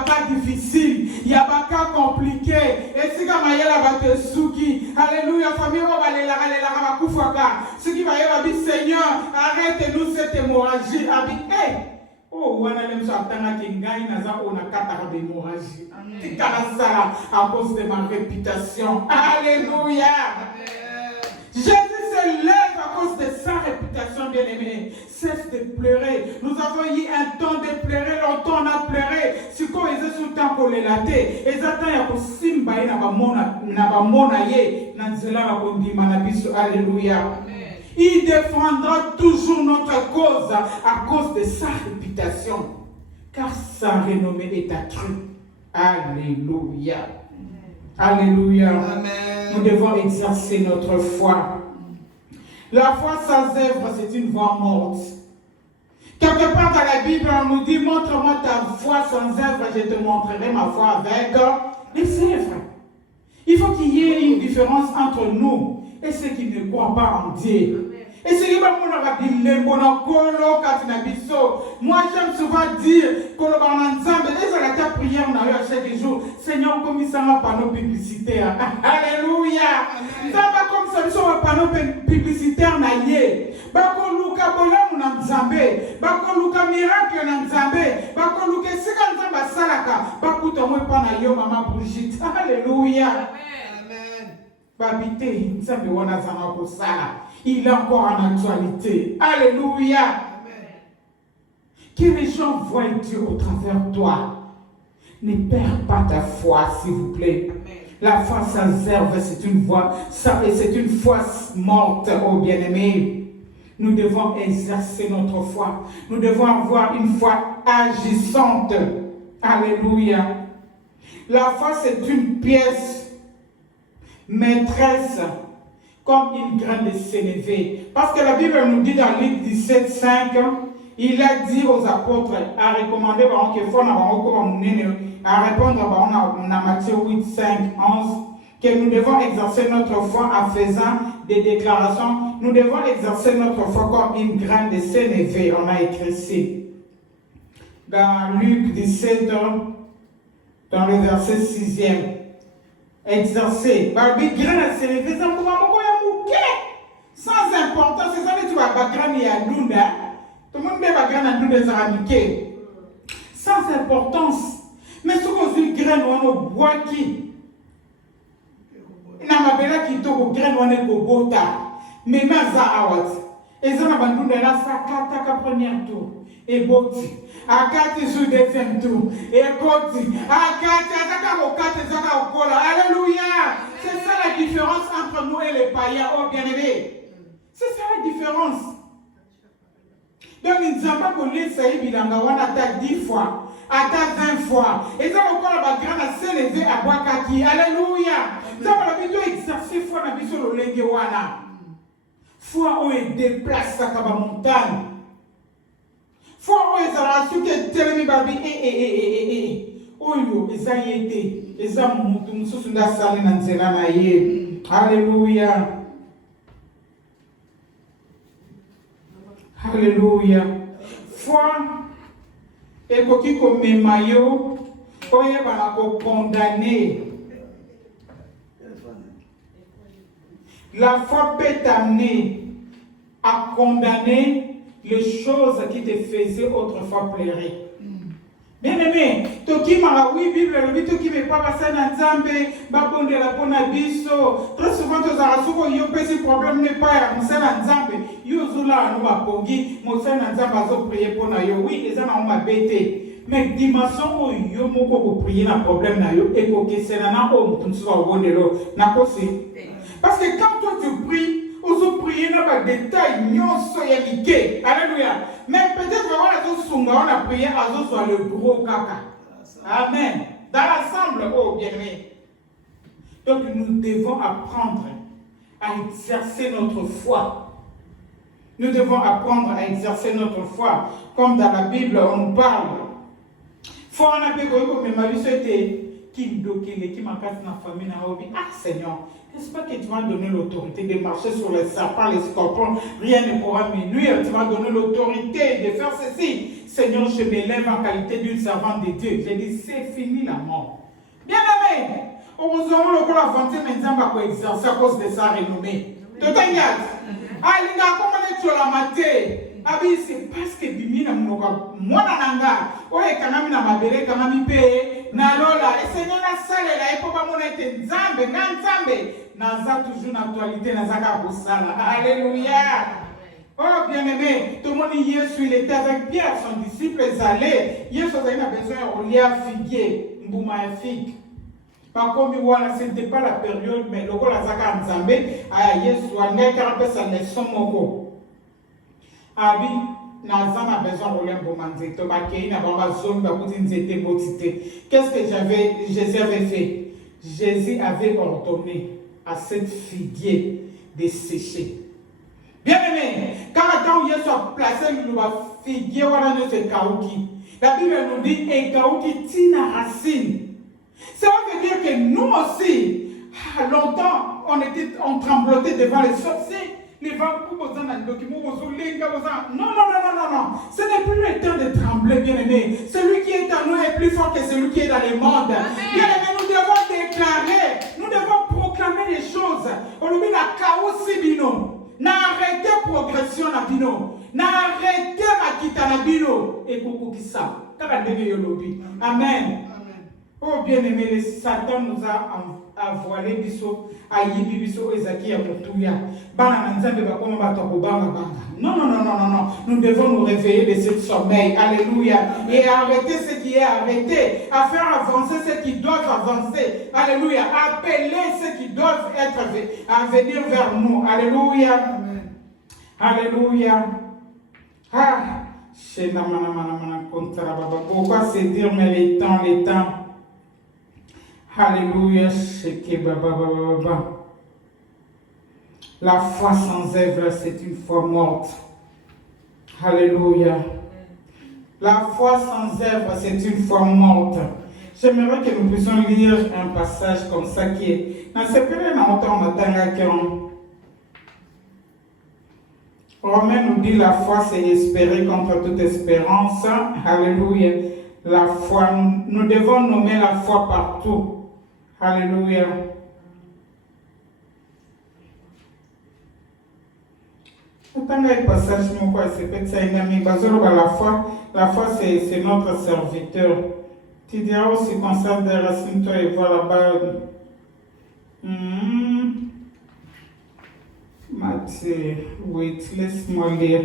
cas difficiles, il y a des cas compliqués. Et si vous avez des souki, alléluia, famille, ce qui va y Seigneur, arrête-nous cette hémorragie. Oh, on a même ça, on a 4 d'hémorragie. À cause de ma réputation. Alléluia. Jésus se lève à cause de sa réputation, bien-aimé. Cesse de pleurer. Nous avons eu un temps de pleurer, longtemps on a pleuré. Si quoi ils sont temps pour les latter, ils attendent à pour simba et na ba mona ye, na nzela ba kondima na biso. Alléluia. Il défendra toujours notre cause à cause de sa réputation, car sa renommée est accrue. Alléluia. Alléluia. Amen. Nous devons exercer notre foi. La foi sans œuvre, c'est une voie morte. Quelque part dans la Bible, on nous dit, montre-moi ta foi sans œuvre, je te montrerai ma foi avec les œuvres. Il faut qu'il y ait une différence entre nous et ceux qui ne croient pas en Dieu. Et ce qui va moi j'aime souvent dire que la prière on a eu à chaque jour. Seigneur, comme ça va panneau publicitaire. Alléluia. Ça va comme ça sur panneau publicitaire na yé. Bako luka bola na nzambe. Bako luka miracle na nzambe. Bako luka sika nzamba salaka. Bako tomo pa na yo mama Brigitte. Alléluia. Amen. Babité nzambe wana zana ko sala. Il est encore en actualité. Alléluia. Amen. Que les gens voient Dieu au travers de toi. Ne perds pas ta foi, s'il vous plaît. Amen. La foi sans œuvre, c'est une foi morte, oh bien-aimé. Nous devons exercer notre foi. Nous devons avoir une foi agissante. Alléluia. La foi, c'est une pièce maîtresse, comme une graine de sénévé. Parce que la Bible nous dit dans Luc 17, 5, il a dit aux apôtres, à recommander qu'il faut à répondre à Matthieu 8, 5, 11, que nous devons exercer notre foi en faisant des déclarations. Nous devons exercer notre foi comme une graine de sénévé. On a écrit ici. Dans Luc 17, dans le verset 6e. Exercer. Barbie graine de sénévé, ça sans importance, c'est ça que tu vas bagran et à Lunda. Tout le monde met bagran à Lunda zaramiké. Sans importance. Mais ce qu'on dit graine, on a bois qui. Na mabela qui toko graine, on est bota. Mais maza awat. Et ça, on a bandunda là, ça kata première tour. Et boti. Akati sur deuxième tour. Et boti. Akati, ataka okate, zaka okola. Alléluia. C'est ça la différence entre nous et les païens. Oh bien-aimés. C'est ça la différence. Donc, ils ne savent pas qu'on est saïd bilanga, on attaque 10 fois, attaque 20 fois. Et ça, on parle de grande à s'élever à Boakaki. Alléluia. Ça, on a plutôt exercer foi dans le sur le lenguewana. Foi où il déplace sa kaba montagne. Foi où il s'arrache sur quel télémi babi. Oyo, ils ont été. Ils ont moutou, sous la salle dans Zélana. Alléluia. Alléluia. Foi et koki ko memayo oye bana ko condamner. La foi peut t'amener à condamner les choses qui te faisaient autrefois pleurer. Bien aimé, toki marawi Bible le bito qui me pas passer na nzambe, ba bonde la pona biso. Très souvent to za rasuko yo pesi problème ne pas ya mose na nzambe. Yo zula no ba pongi, mose na nzambe azo prier pona yo. Oui, eza na ma bête. Mais dimension yo moko ko prier na problème na yo et ko kesena na o mutu nso ba bondelo na kosi. Parce que quand toi tu pries, vous priez dans les détails, alléluia. Mais peut-être qu'on a prié à soit le gros caca. Amen. Dans l'ensemble, oh bien-aimé. Donc nous devons apprendre à exercer notre foi. Nous devons apprendre à exercer notre foi. Comme dans la Bible, on nous parle. Foi, on a pu mais ma vie c'était qui me bloque, qui m'a cassé dans la famille. Ah Seigneur. N'est-ce pas que tu m'as donné l'autorité de marcher sur les serpents, les scorpions, rien ne pourra me nuire. Tu m'as donné l'autorité de faire ceci. Seigneur, je m'élève en qualité d'une servante de Dieu. J'ai dit, c'est fini la mort. Bien aimé, heureusement, le corps avancé, mais nous avons exercer à cause de sa renommée. Tu t'inquiètes? Ah, les gars, comment est-ce que tu l'as maté? Ah oui, c'est parce que Bimi na mnoka mwana nanga oye kanami na mabele kanami pe na lola Seigneur na sale la epo ba mona ete nzambe na nzambe naza toujours na actualité nazaka kosala. Alléluia. Oh bien-aimé, tout le monde Yesu il était avec Pierre son disciple allé. Yesu avait besoin de lier figuier mbuma ya figue. Par contre, voilà, ce n'était pas la période mais logo la zaka nzambe aya Yesu angeka pesa leçon moko. Abi nazana besoin de l'un pour manger. Qu'est-ce que Jésus avait fait? Jésus avait ordonné à cette figuier de sécher. Bien aimé, quand Jésus a placé le figuier, la Bible nous dit et kaouki tina racine. Ça veut dire que nous aussi, longtemps, on tremblotait devant les sorciers. Non, ce n'est plus le temps de trembler, bien-aimé. Celui qui est en nous est plus fort que celui qui est dans le monde. Bien-aimé, nous devons déclarer, nous devons proclamer les choses. On nous dit la chaos bino. N'arrêtez progression na bino. N'arrêtez ma kita na bino. Et pour qui ça? Amen. Oh bien-aimé, le Satan nous a voilé biso, a yibi biso ezaki ya mutuya. Bana nzambe ba koma ba to banga banga. Non. Nous devons nous réveiller de ce sommeil. Alléluia. Et arrêter ce qui est arrêté, à faire avancer ce qui doivent avancer. Alléluia. Appeler ceux qui doivent être à venir vers nous. Alléluia. Amen. Alléluia. Ah, pourquoi se dire mais les temps. Alléluia, la foi sans œuvre, c'est une foi morte. Alléluia. La foi sans œuvre, c'est une foi morte. J'aimerais que nous puissions lire un passage comme ça qui est dans ce période Romain nous dit la foi, c'est espérer contre toute espérance. Alléluia. La foi, nous devons nommer la foi partout. Alléluia. La foi c'est notre serviteur. Tu diras aussi concerne des racines, toi et vois là-bas. Matthieu 8, laisse-moi lire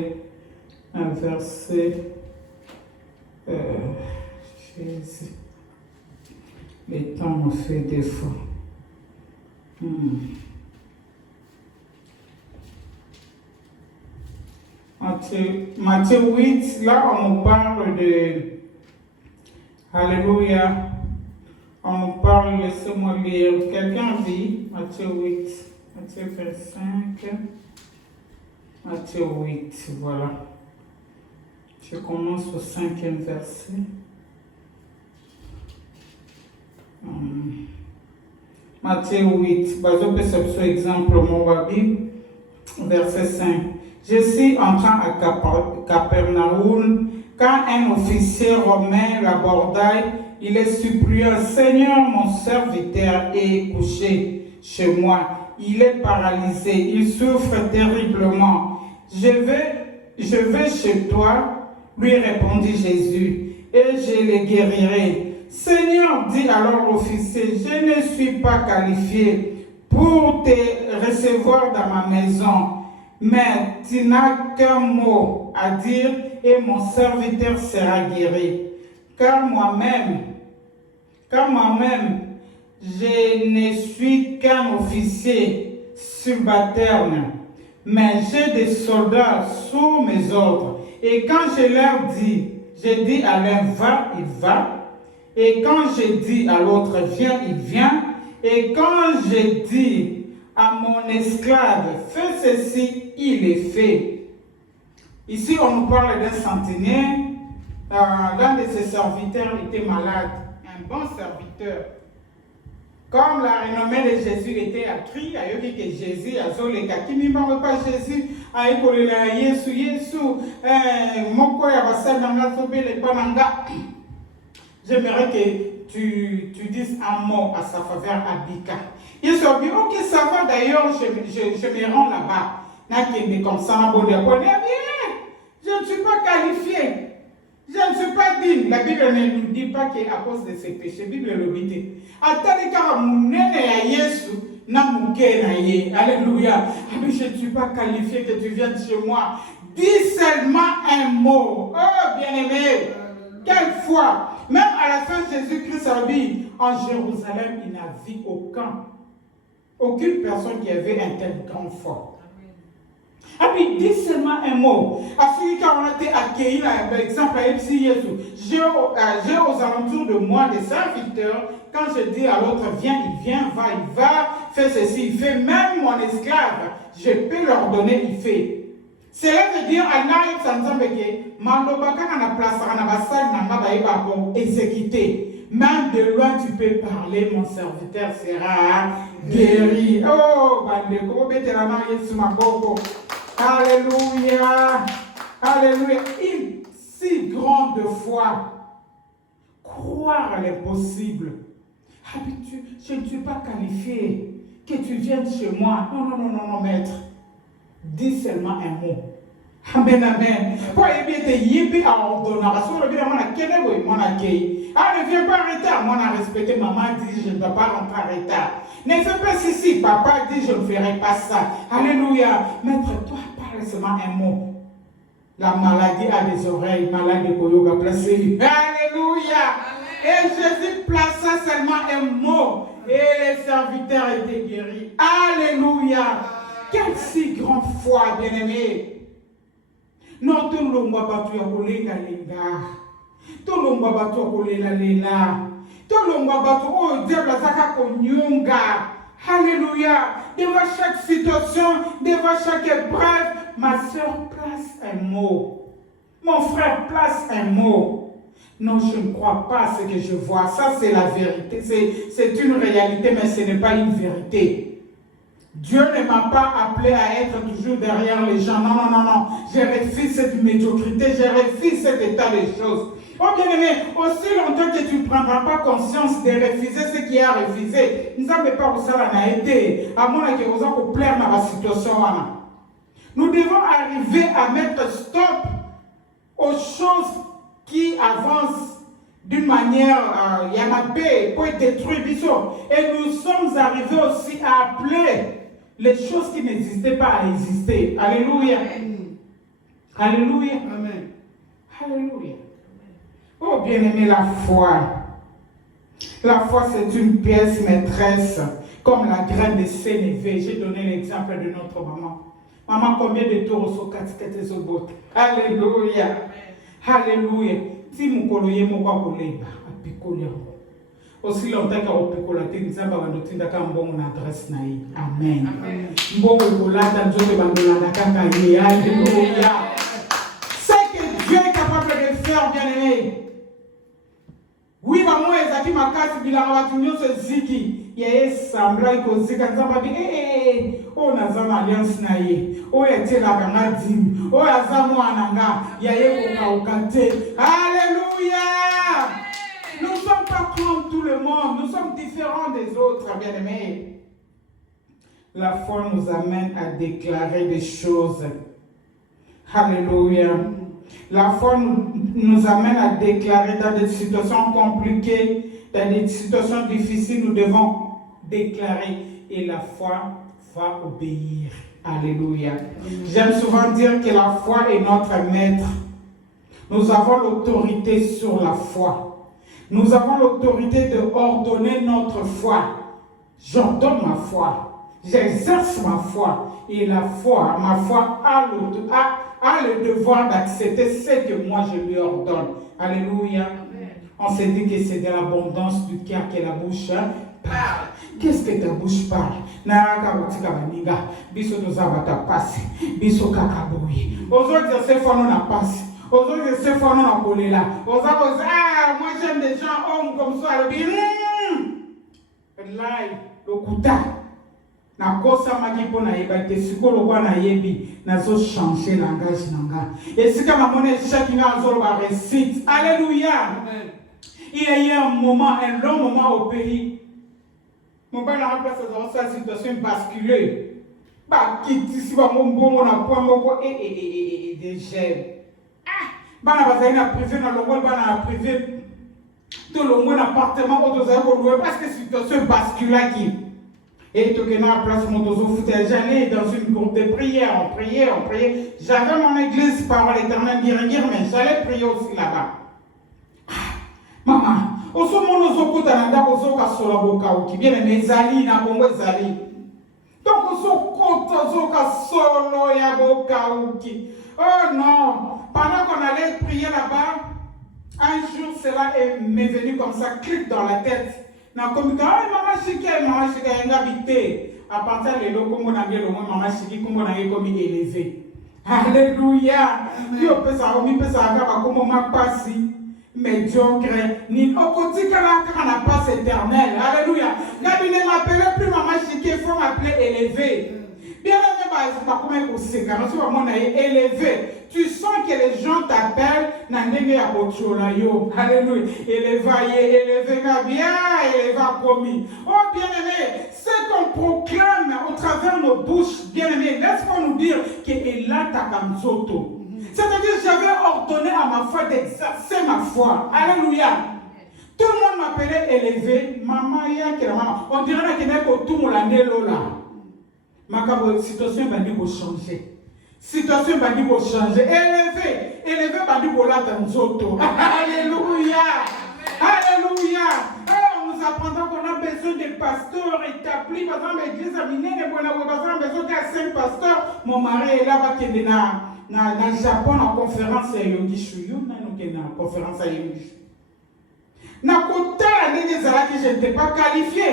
un verset. Jésus. Le temps me fait défaut. Matthieu 8, là on nous parle de... Alléluia. On nous parle, laissez-moi lire. Quelqu'un dit, Matthieu 8, Matthieu 25, Matthieu 8, voilà. Je commence au 5e verset. Matthieu 8, exemple, mon Bible, verset 5. Je suis entré à Capernaum quand un officier romain l'aborda. Il est suppliant, Seigneur, mon serviteur est couché chez moi. Il est paralysé, il souffre terriblement. Je vais chez toi, lui répondit Jésus. et je les guérirai. Seigneur, dit alors l'officier, je ne suis pas qualifié pour te recevoir dans ma maison, mais tu n'as qu'un mot à dire et mon serviteur sera guéri. Car moi-même, je ne suis qu'un officier subalterne, mais j'ai des soldats sous mes ordres. Et quand je leur dis, je dis à l'un va, il va. Et quand je dis à l'autre viens, il vient. Et quand je dis à mon esclave fais ceci, il est fait. Ici, on nous parle d'un centenier. L'un de ses serviteurs était malade, un bon serviteur. Comme la renommée de Jésus était accrue, il y a eu que Jésus a dit qui ne parle pas Jésus, a école la Yesu, moko ya basana sobele pananga. J'aimerais que tu dises un mot à sa faveur à Bika. Il se dit, ok, ça va d'ailleurs, je me rends là-bas. Mais comme ça, je ne suis pas qualifié. Je ne suis pas digne. La Bible ne nous dit pas qu'à cause de ses péchés. La Bible le dit. Alléluia. Je ne suis pas qualifié que tu viennes chez moi. Dis seulement un mot. Oh, bien-aimé. Quelle foi. Même à la fin, Jésus-Christ a dit, en Jérusalem, il n'a vu aucune personne qui avait un tel grand foi. Ah puis, dis seulement un mot. À celui qui a été accueilli, par exemple, à Epsi j'ai aux alentours de moi des serviteurs. Quand je dis à l'autre, viens, il vient, va, il va, fais ceci, il fait. Même mon esclave, je peux leur donner, il fait. Cela veut dire, exécuter. Même de loin, tu peux parler, mon serviteur sera guéri. Oh, alléluia. Alléluia. Une si grande foi. Croire à l'impossible. Je ne suis pas qualifié. Que tu viennes chez moi. Non, maître. Dis seulement un mot. Amen, amen. Pour éviter yipi à ordonner. Ne viens pas en retard. Moi, on a respecté maman dit je ne dois pas rentrer en retard. Ne fais pas ceci. Papa dit je ne ferai pas ça. Alléluia. Maître, toi, parle seulement un mot. La maladie a des oreilles. Malade de Koyoga placé. Alléluia. Et Jésus plaça seulement un mot. Et les serviteurs étaient guéris. Alléluia. Quelle si grande foi, bien-aimé. Non, tout le monde va tout kolenga lenga. Tout le monde va tout kolela lela. Tout le monde va tout oh diable zaka konyunga. Alléluia. Devant chaque situation, devant chaque épreuve, ma soeur place un mot. Mon frère place un mot. Non, je ne crois pas à ce que je vois. Ça, c'est la vérité. C'est une réalité, mais ce n'est pas une vérité. Dieu ne m'a pas appelé à être toujours derrière les gens. Non. Je refuse cette médiocrité, je refuse cet état des choses. Oh bien-aimé, aussi longtemps que tu ne prendras pas conscience de refuser ce qui a refusé, nous n'avons pas où ça l'a été. À moins que vous ayez plaire dans la situation. Nous devons arriver à mettre stop aux choses qui avancent d'une manière yamapé pour détruire Bissot. Et nous sommes arrivés aussi à appeler les choses qui n'existaient pas à exister. Alléluia. Amen. Alléluia. Amen. Alléluia. Oh bien-aimé, la foi. La foi, c'est une pièce maîtresse, comme la graine de sénévé. J'ai donné l'exemple de notre maman. Maman, combien de tours sont catéquetés au bout? Alléluia. Alléluia. Si mon coloyer mon coleba, à picoler. Aussi longtemps qu'on peut coller, nous avons une adresse naïe. Amen. Bon colata, Dieu te bandera kakaye. Alléluia. C'est que Dieu est capable de faire, bien-aimé. Oui, maman, ezaki makasi bilanga batu nyonso ziki. Yeye sambla iko zika nzamba bi o nazama alliance na ye. O yetela kanga dimi. O azamu ananga yeye kokauka. Alléluia. Nous ne sommes pas comme tout le monde. Nous sommes différents des autres, bien-aimés. La foi nous amène à déclarer des choses. Alléluia. La foi nous amène à déclarer dans des situations compliquées, dans des situations difficiles, nous devons déclarer et la foi va obéir. Alléluia. J'aime souvent dire que la foi est notre maître. Nous avons l'autorité sur la foi. Nous avons l'autorité de ordonner notre foi. J'ordonne ma foi. J'exerce ma foi. Et la foi, ma foi a le devoir d'accepter ce que moi je lui ordonne. Alléluia. On s'est dit que c'est de l'abondance du cœur que la bouche parle. Qu'est-ce que ta bouche parle? Naraka botika baninga. Biso tozabata passe. Biso kakaboui. Aujourd'hui, c'est foi non na passe. Aujourd'hui, c'est foi non na kolela. Aujourd'hui, moi j'aime des gens hommes comme ça. Live, le kuta. Na kosa maki po na yeba te sikolo kwa na yebi nazo changer langage nanga. Et si comme mon échec na zo ba récite. Alléluia. Amen. Il y a eu un moment, un long moment au pays. Mon père a remplacé dans sa situation basculée. Bah, qui ici va mon bon, on a point mon et des gènes. Ah, bah, on a besoin de privé dans le monde, bah, on a privé. Tout le monde appartement, on doit louer parce que situation basculée qui. Et tout que dans la place, mon dozo foutait. J'allais dans une groupe de prière, on priait. J'avais mon église, parole éternelle, dire, mais j'allais prier aussi là-bas. Maman, au moment où nous sommes tous bien aimé, Zali, na Congo Zali. Donc, au solo ya bokauki. Oh non, pendant qu'on allait prier là-bas, un jour cela m'est venu comme ça, clic dans la tête. Na comme quand maman chika nga bité. À partir de là, comme on a bien le mot maman chiki, comme on a comme élevé. Alléluia. Yo peut ça comme on m'a passé. Médiocre, ni au quotidien qu'on n'a pas éternel. Alléluia. Gabi ne m'appelle plus maman chiquée, il faut m'appeler élevé. Bien aimé, c'est pas comment c'est quand on est élevé. Tu sens que les gens t'appellent, n'andenge ya bochola yo. Alléluia. Élevé, bien, élevé commis. Oh bien aimé, ce qu'on proclame au travers de nos bouches, bien aimé, laisse-moi nous dire que Ela takamzoto. C'est-à-dire que j'avais ordonné à ma foi d'exercer ma foi. Alléluia. Tout le monde m'appelait élevé. Maman, on dirait que n'est pas tout le monde là. Ma situation va dire changer. Situation va dire changer. Élevé va dire là dans auto. Alléluia. Alléluia. On nous apprendra qu'on a besoin de pasteurs établis. Par exemple, l'église a miné, on a besoin d'un 5 pasteurs. Mon mari est là-bas qui est là. Dans le Japon, en conférence à Yogishu, en conférence à Yogishu. Dans le côté que je n'étais pas qualifié.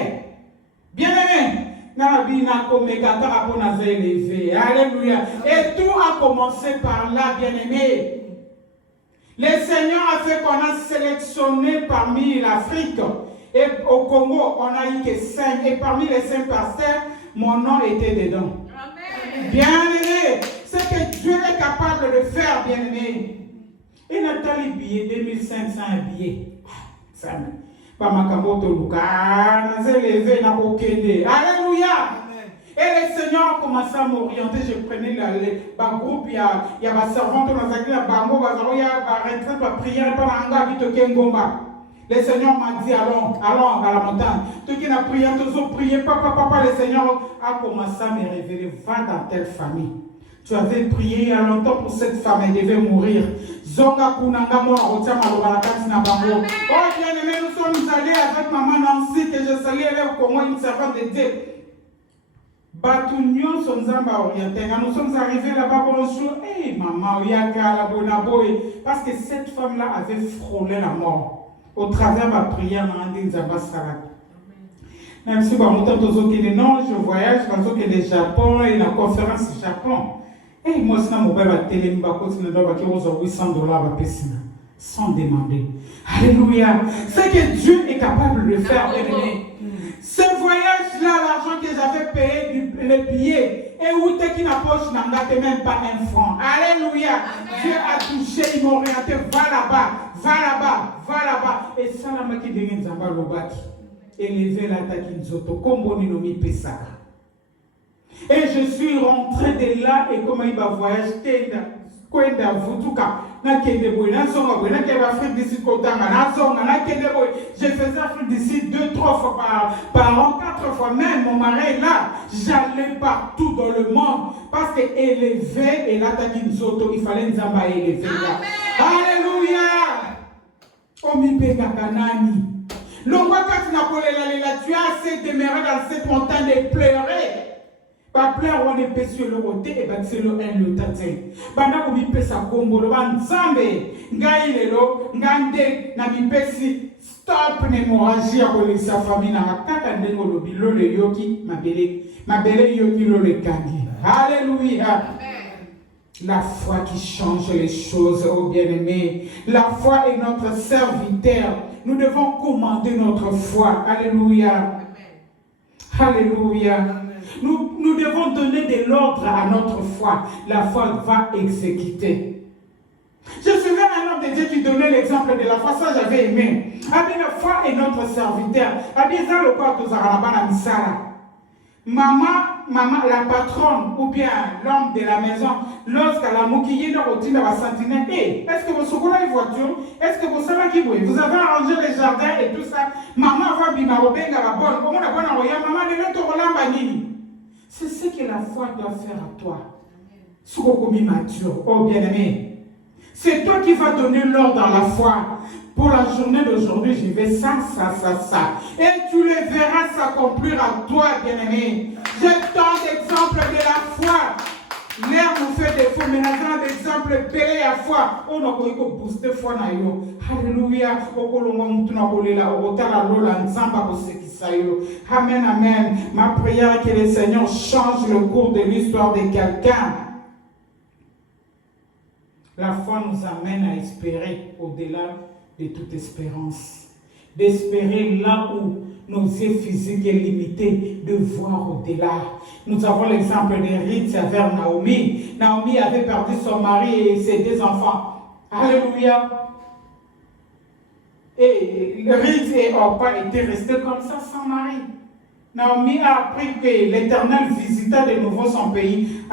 Bien aimé. Alléluia. Et tout a commencé par là, bien aimé. Le Seigneur a fait qu'on a sélectionné parmi l'Afrique. Et au Congo, on a eu que 5. Et parmi les 5 pasteurs, mon nom était dedans. Amen. Bien aimé. Ce que Dieu est capable de faire, bien aimé. Et Nathalie billet, 2500 billets. Ça Alléluia. Et le Seigneur a commencé à m'orienter. Je prenais le groupe, il y a ma servante, on a dit la bango, il y a ma retraite, ma prière, le Seigneur m'a dit allons à la montagne. Tout qui n'a prié, tous ont prié, papa, le Seigneur a commencé à me révéler. Va dans telle famille. Tu avais prié il y a longtemps pour cette femme, elle devait mourir. Zonga kunanga mo rotia malobalakati na bango. Oh bien aimé, nous sommes allés avec maman Nancy que je salue elle au Congo, une servante de Dieu. Batunyo sonzamba orienté. Nous sommes arrivés là-bas bonjour. Eh maman, oyaka la bonaboy. Parce que cette femme-là avait frôlé la mort. Au travers de ma prière, Nandi Nzamba Sarak. Même si non, je voyage dans le Japon et la conférence du Japon. Et moi, si je suis $800 sans demander. Alléluia. C'est que Dieu est capable de faire. Ce voyage-là, l'argent que j'avais payé, les billets, et où t'es qui n'a poche, n'a même pas un franc. Alléluia. Dieu a touché, il m'a orienté, va là-bas. Et ça, la maki de Nzamba Lobaki. Élevé la takinzoto, comme Boninomi Pesaka. Et je suis rentré de là et comme il va voyager, kwenda vutuka na kende boy na zonga boy na kende Afrique du Sud kotanga na zonga na kende boy. Je faisais Afrique du Sud 2-3 fois par an, 4 fois même. Mon mari est là. J'allais partout dans le monde parce que élever et là t'as dit zoto il fallait nous amba élever. Alléluia. Omi kanani. Longwa quand tu n'as pas la tu as assez demeuré dans cette montagne et pleurer. Pas pleurer on est pécieux le côté et c'est le un le tatin. Banda ko mi pesa kombo lo ban nzambe ngai lelo ngande na mi pesi stop l'hémorragie à sa famille na kaka ndengo lo bilo le yoki mabele yoki lo le kangi. Alléluia. La foi qui change les choses, oh bien-aimés. La foi est notre serviteur. Nous devons commander notre foi. Alléluia. Alléluia. Nous devons donner de l'ordre à notre foi. La foi va exécuter. Je suis un homme de Dieu qui donnait l'exemple de la foi. Ça, j'avais aimé. La foi est notre serviteur. Le corps de Zarabana Misara. Maman, la patronne ou bien l'homme de la maison, lorsqu'elle a moquillé dans routine, elle va sentir, est-ce que vous souvenez une voiture? Est-ce que vous savez qui vous êtes? Vous avez arrangé les jardins et tout ça. Maman va bimarobenga la bonne. Comment la bonne envoyer? Maman, le loto rolamba nini? C'est ce que la foi doit faire à toi. Soukokomi mature. Oh bien-aimé. C'est toi qui vas donner l'ordre dans la foi. Pour la journée d'aujourd'hui, je vais ça. Et tu le verras s'accomplir à toi, bien-aimé. J'ai tant d'exemples de la foi. L'air nous fait défaut, mais nous avons des exemples belés à foi. On a besoin de booster foi. Alléluia. Amen, amen. Ma prière est que le Seigneur change le cours de l'histoire de quelqu'un. La foi nous amène à espérer au-delà de toute espérance. D'espérer là où nos yeux physiques sont limités, de voir au-delà. Nous avons l'exemple de Ruth vers Naomi. Naomi avait perdu son mari et ses 2 enfants. Alléluia. Et Ruth et Orpa étaient restés comme ça sans mari. Naomi a appris que l'Éternel visita de nouveau son pays.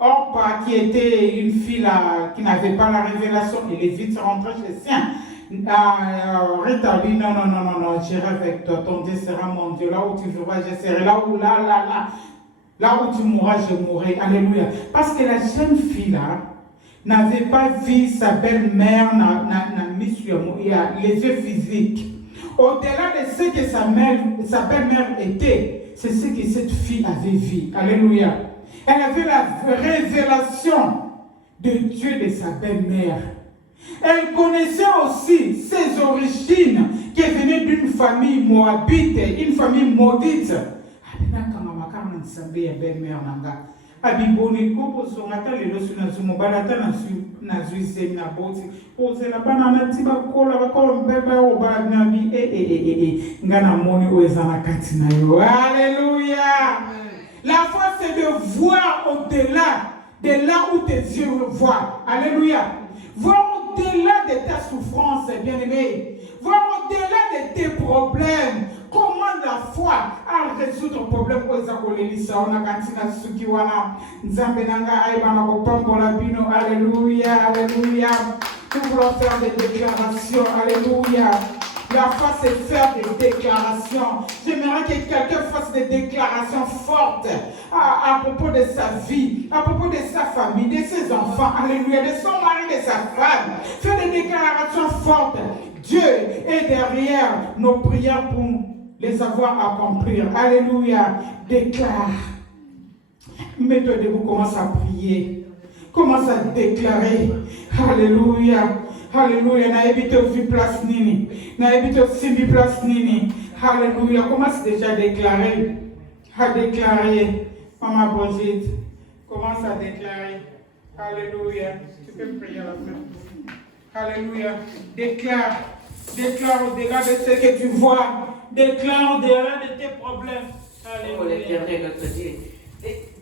Orpa, qui était une fille qui n'avait pas la révélation, elle est vite rentrée chez sien. Rita dit non, j'irai avec toi, ton Dieu sera mon Dieu. Là où tu vivras, je serai. Là où tu mourras, je mourrai. Alléluia. Parce que la jeune fille là n'avait pas vu sa belle-mère, n'a mis sur les yeux physiques. Au-delà de ce que sa belle-mère était, c'est ce que cette fille avait vu. Alléluia. Elle avait la révélation de Dieu de sa belle-mère. Elle connaissait aussi ses origines, qui venaient d'une famille moabite, une famille maudite. Abiboni kopo zongata lelo suna zumobalata na zuise na boti ozela bana na tiba kola bakolo mbeba oba nabi ngana moni oezana kati na yo. Alléluia. La foi c'est de voir au-delà de là où tes yeux voient. Alléluia. Voir au-delà de ta souffrance, bien-aimé. Voir au-delà de tes problèmes. Comment la foi a résoudre le problème aux akolelisa on a kantina suki wana nzambe nanga aibana ko pambola bino. Alléluia, alléluia. Nous voulons faire des déclarations. Alléluia. La foi c'est faire des déclarations. J'aimerais que quelqu'un fasse des déclarations fortes à propos de sa vie, à propos de sa famille, de ses enfants. Alléluia. De son mari, de sa femme. Faire des déclarations fortes. Dieu est derrière nos prières pour les avoir accomplir. Alléluia. Déclare. Mets-toi debout, commence à prier. Commence à déclarer. Alléluia. Alléluia. Na évité aussi place nini. Na évité aussi place nini. Alléluia. Commence déjà à déclarer. À déclarer. Maman Brigitte. Commence à déclarer. Alléluia. Tu peux prier à la fin. Alléluia. Déclare. Déclare au-delà de ce que tu vois. Déclare au-delà de tes problèmes. Alléluia. Oh l'Éternel notre Dieu.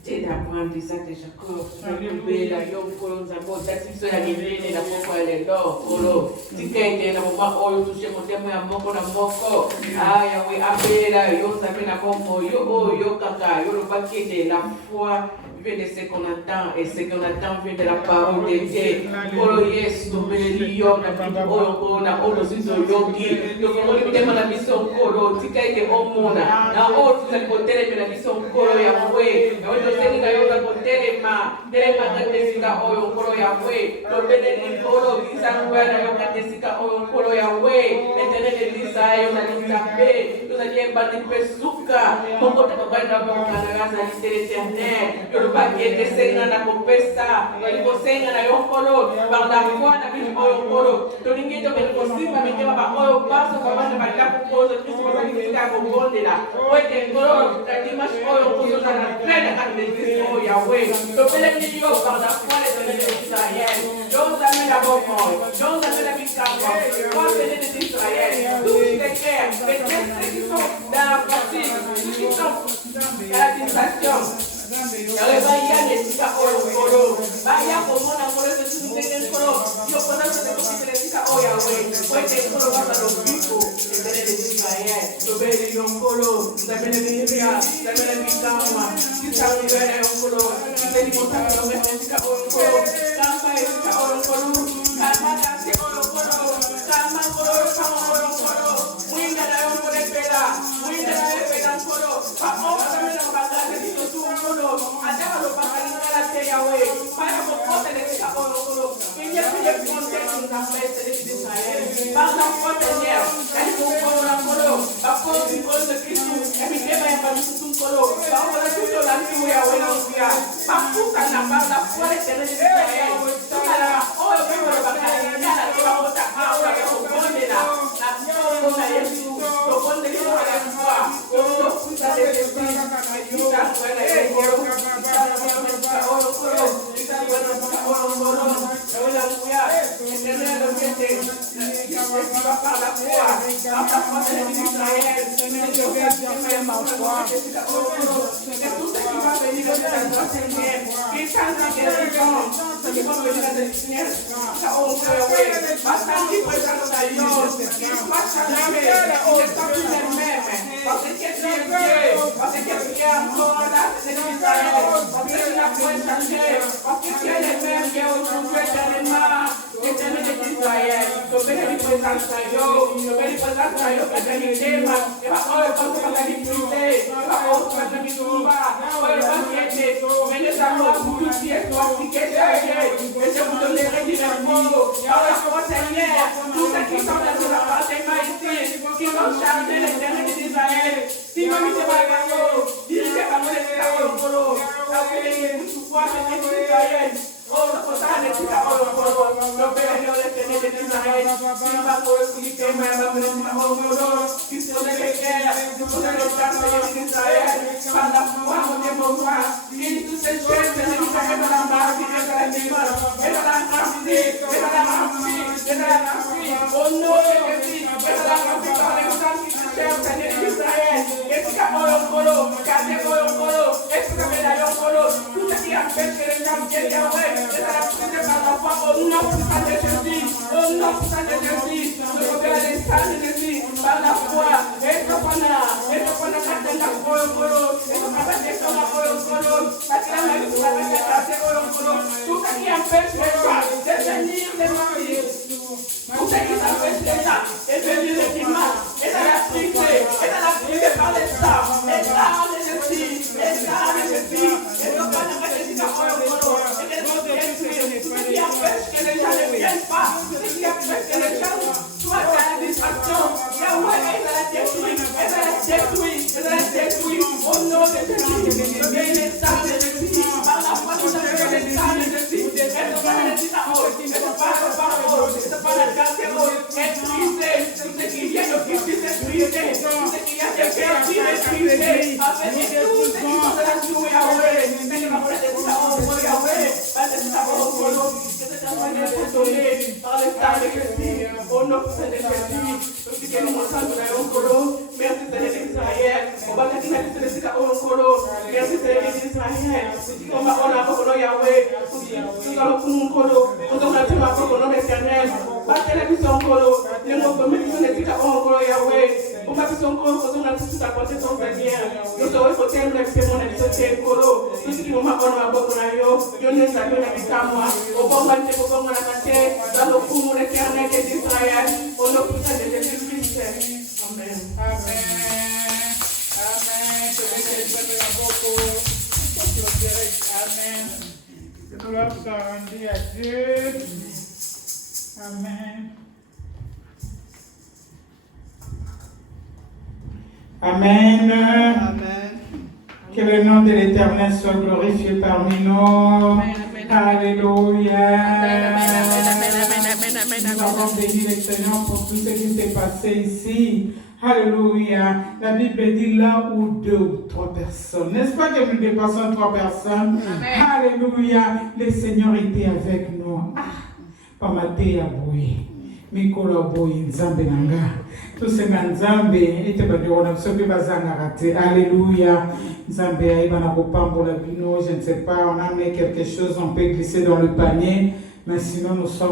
Dieu d'apprendre ça de Jacob. Alléluia. Yo kolon zabo dati so ya ngene na moko ele do kolo. Tikende na mama oyo touche motema ya moko na moko. Aya we apela yo sabe na moko yo kaka yo lo bakende la foi vient de ce qu'on attend, et ce qu'on attend vient de la parole de Dieu. Kolo Yesu, Belio, na Bibo, na Olo Zizo Yogi, le Kolo Bidema na Mission Kolo, Tika ite Omona, na Olo Zalikotere na Mission Kolo Yahweh, na Olo Zeni na Yoga Kotelema, Telema na Desika Oyo Kolo Yahweh, no Bene Kolo, Kisangwa na Yoga Desika Oyo Kolo Yahweh, Etene Lisa Yo na Lisa Be, Tuzaliemba ni Pesuka, Moko Takabanda Mokana Lise l'Éternel, Yoruba qui était Seigneur na Kopesa, Yoruba Seigneur na Yokolo, par la foi na Bibi Oyo Kolo, Tolingi to Belkosimba Mikema Ba Oyo Paso, Kabanda Bala Kupozo, Kristo Bakalisika Kogondela, Oye Kolo, la Dimash Oyo Koso na Trena Kandesis Oyo Yahweh, Topele Nilio par la foi l'Éternel d'Israël, Dios dame la bombe, Dios dame la victoire, Toi l'Éternel d'Israël, tous les guerres, les textes qui sont dans la pratique, ceux qui sont dans l'administration, Baya nesika oyo kolo, baya komona kolo se tunitene kolo, yo kona se tukiti nesika oya we, wete kolo baba no bipo, ebele de Israel, tobele yo kolo, zabele bibia, zabele bikama, kisa ngibele yo kolo, kisa ni motaka yo nesika oyo kolo, kama nesika oyo kolo, kama dasi oyo kolo, kama kolo kama oyo kolo, mwinda na yo kolo pela, mwinda na yo pela kolo, pa oka kama na bagage kito tu kolo. Adama lo pakalina la Yahweh. Para popote de tika oro. Inye pide ponte na festa de Israel. Para popote neo. Ani kukolo na kolo. Bakoni kolo de Kristo. Emi tema ya panusu kolo. Baola tuto la tuwe ya wena usia. Papuka na banda popote de Israel. Tuka la oyo kolo bakalina la tuwa ota aura ya kukonde na. Na kolo na Yesu. Kukonde kolo la tuwa. Kolo kuta de Yesu. Kuta kwena ya kolo. Par la foi, par la foi de l'Israël, et tout ce qui va venir de la droite Seigneur, qui change la guérison, ce qui va venir de Seigneur, ça on peut, oui, parce qu'il faut changer la vie, il faut changer, il ne sont plus les mêmes, parce que tu es Dieu, parce que tu es encore là, c'est l'Israël, parce que tu n'as pas changé, parce que tu es le même Dieu aujourd'hui éternellement, éternel d'Israël, donc béni présence à yo, béni présence à yo, béni tema, et va oh le temps pour la dignité, et va oh pour la dignité, oh le temps qui est, venez savoir pour tout qui est toi, qui est derrière, et je vous donnerai du repos, par la foi Seigneur, tous ceux qui sont dans ce appartement ici, qui sont chargés l'éternel d'Israël, si vous mettez pas le cadeau, dirigez par le cadeau, appelez vous pouvoir d'Israël. Oh, la potane tika oro kolo, no pele no le tene de Israel, simba kolo kulite mama mama oro, kiso de kekea, kiso de los campos de Israel, para fuego de bomba, y tu se siente de Israel la mar, y de la misma, era la nafi, era la nafi, era la nafi, oh no que sí, era la nafi para el santo y se siente de Israel, tika oro kolo, kate oro kolo, tika medallo kolo, tú te quieres ver que el campo de Yahweh. Au nom puissant de Jésus, au nom puissant de Jésus, je reviens à l'instant de Jésus, par la foi, et Topana, Katenda Kolo, et Topana Desona Kolo, parce que la magie de la Kolo, tout ce qui empêche les gens de venir les maris, tout ce qui empêche les gens de venir les dimanches, et de la priver par les stars, et là de Jésus, et là de Jésus, et Topana Katenda Kolo, tout ce qui empêche que les gens ne viennent pas, tout ce qui empêche que les gens soient dans la distraction, Yahweh est à la détruire, est à la détruire, est à la détruire, au nom de Jésus, je vais les âmes de Jésus, par la foi de les âmes de Jésus, et ne pas les dire à eux, et ne pas le parole, et ne pas le garder à eux, et briser, tout ce qui vient de Christ est brisé, tout ce qui a été perdu est brisé, avec tout ce qui sont de la joie Yahweh, et ne pas le dire à eux, Yahweh, par le sabot, par le stade de Christ, au nom de Jésus, parce que nous sommes dans le Kolo, merci Seigneur d'Israël, on va te dire que c'est le Kolo, merci Seigneur d'Israël, on va on a pour Yahweh, nous allons pour mon Kolo, on doit faire ma pour nom éternel, parce que la mission Kolo, les mots comme ils sont les Kolo Yahweh. On va faire encore, on a tout à côté de son Seigneur. Nous serons au terme de mon Kolo. Tout ce qui m'a mabona maboko na yo neza yo na mikamwa obonga te obonga na kate dans le coup l'éternel d'Israël au nom puissant de Jésus-Christ. Amen. Amen. Amen. Que le Seigneur te maboko. Amen. Que gloire soit rendue à Dieu. Amen. Amen. Amen. Que le nom de l'Éternel soit glorifié parmi nous. Alléluia. Nous avons béni le Seigneur pour tout ce qui s'est passé ici. Alléluia. La Bible dit là où 2 ou 3 personnes. N'est-ce pas que nous dépassons 3 personnes? Amen. Alléluia. Le Seigneur était avec nous. Pamate ya boye. Mikolo boye nzambe nanga. Tusenga nzambe ete badiona soki bazanga raté. Alléluia. Nzambe aiba na kopambola bino, je ne sais pas, on a amené quelque chose, on peut glisser dans le panier, mais sinon nous sommes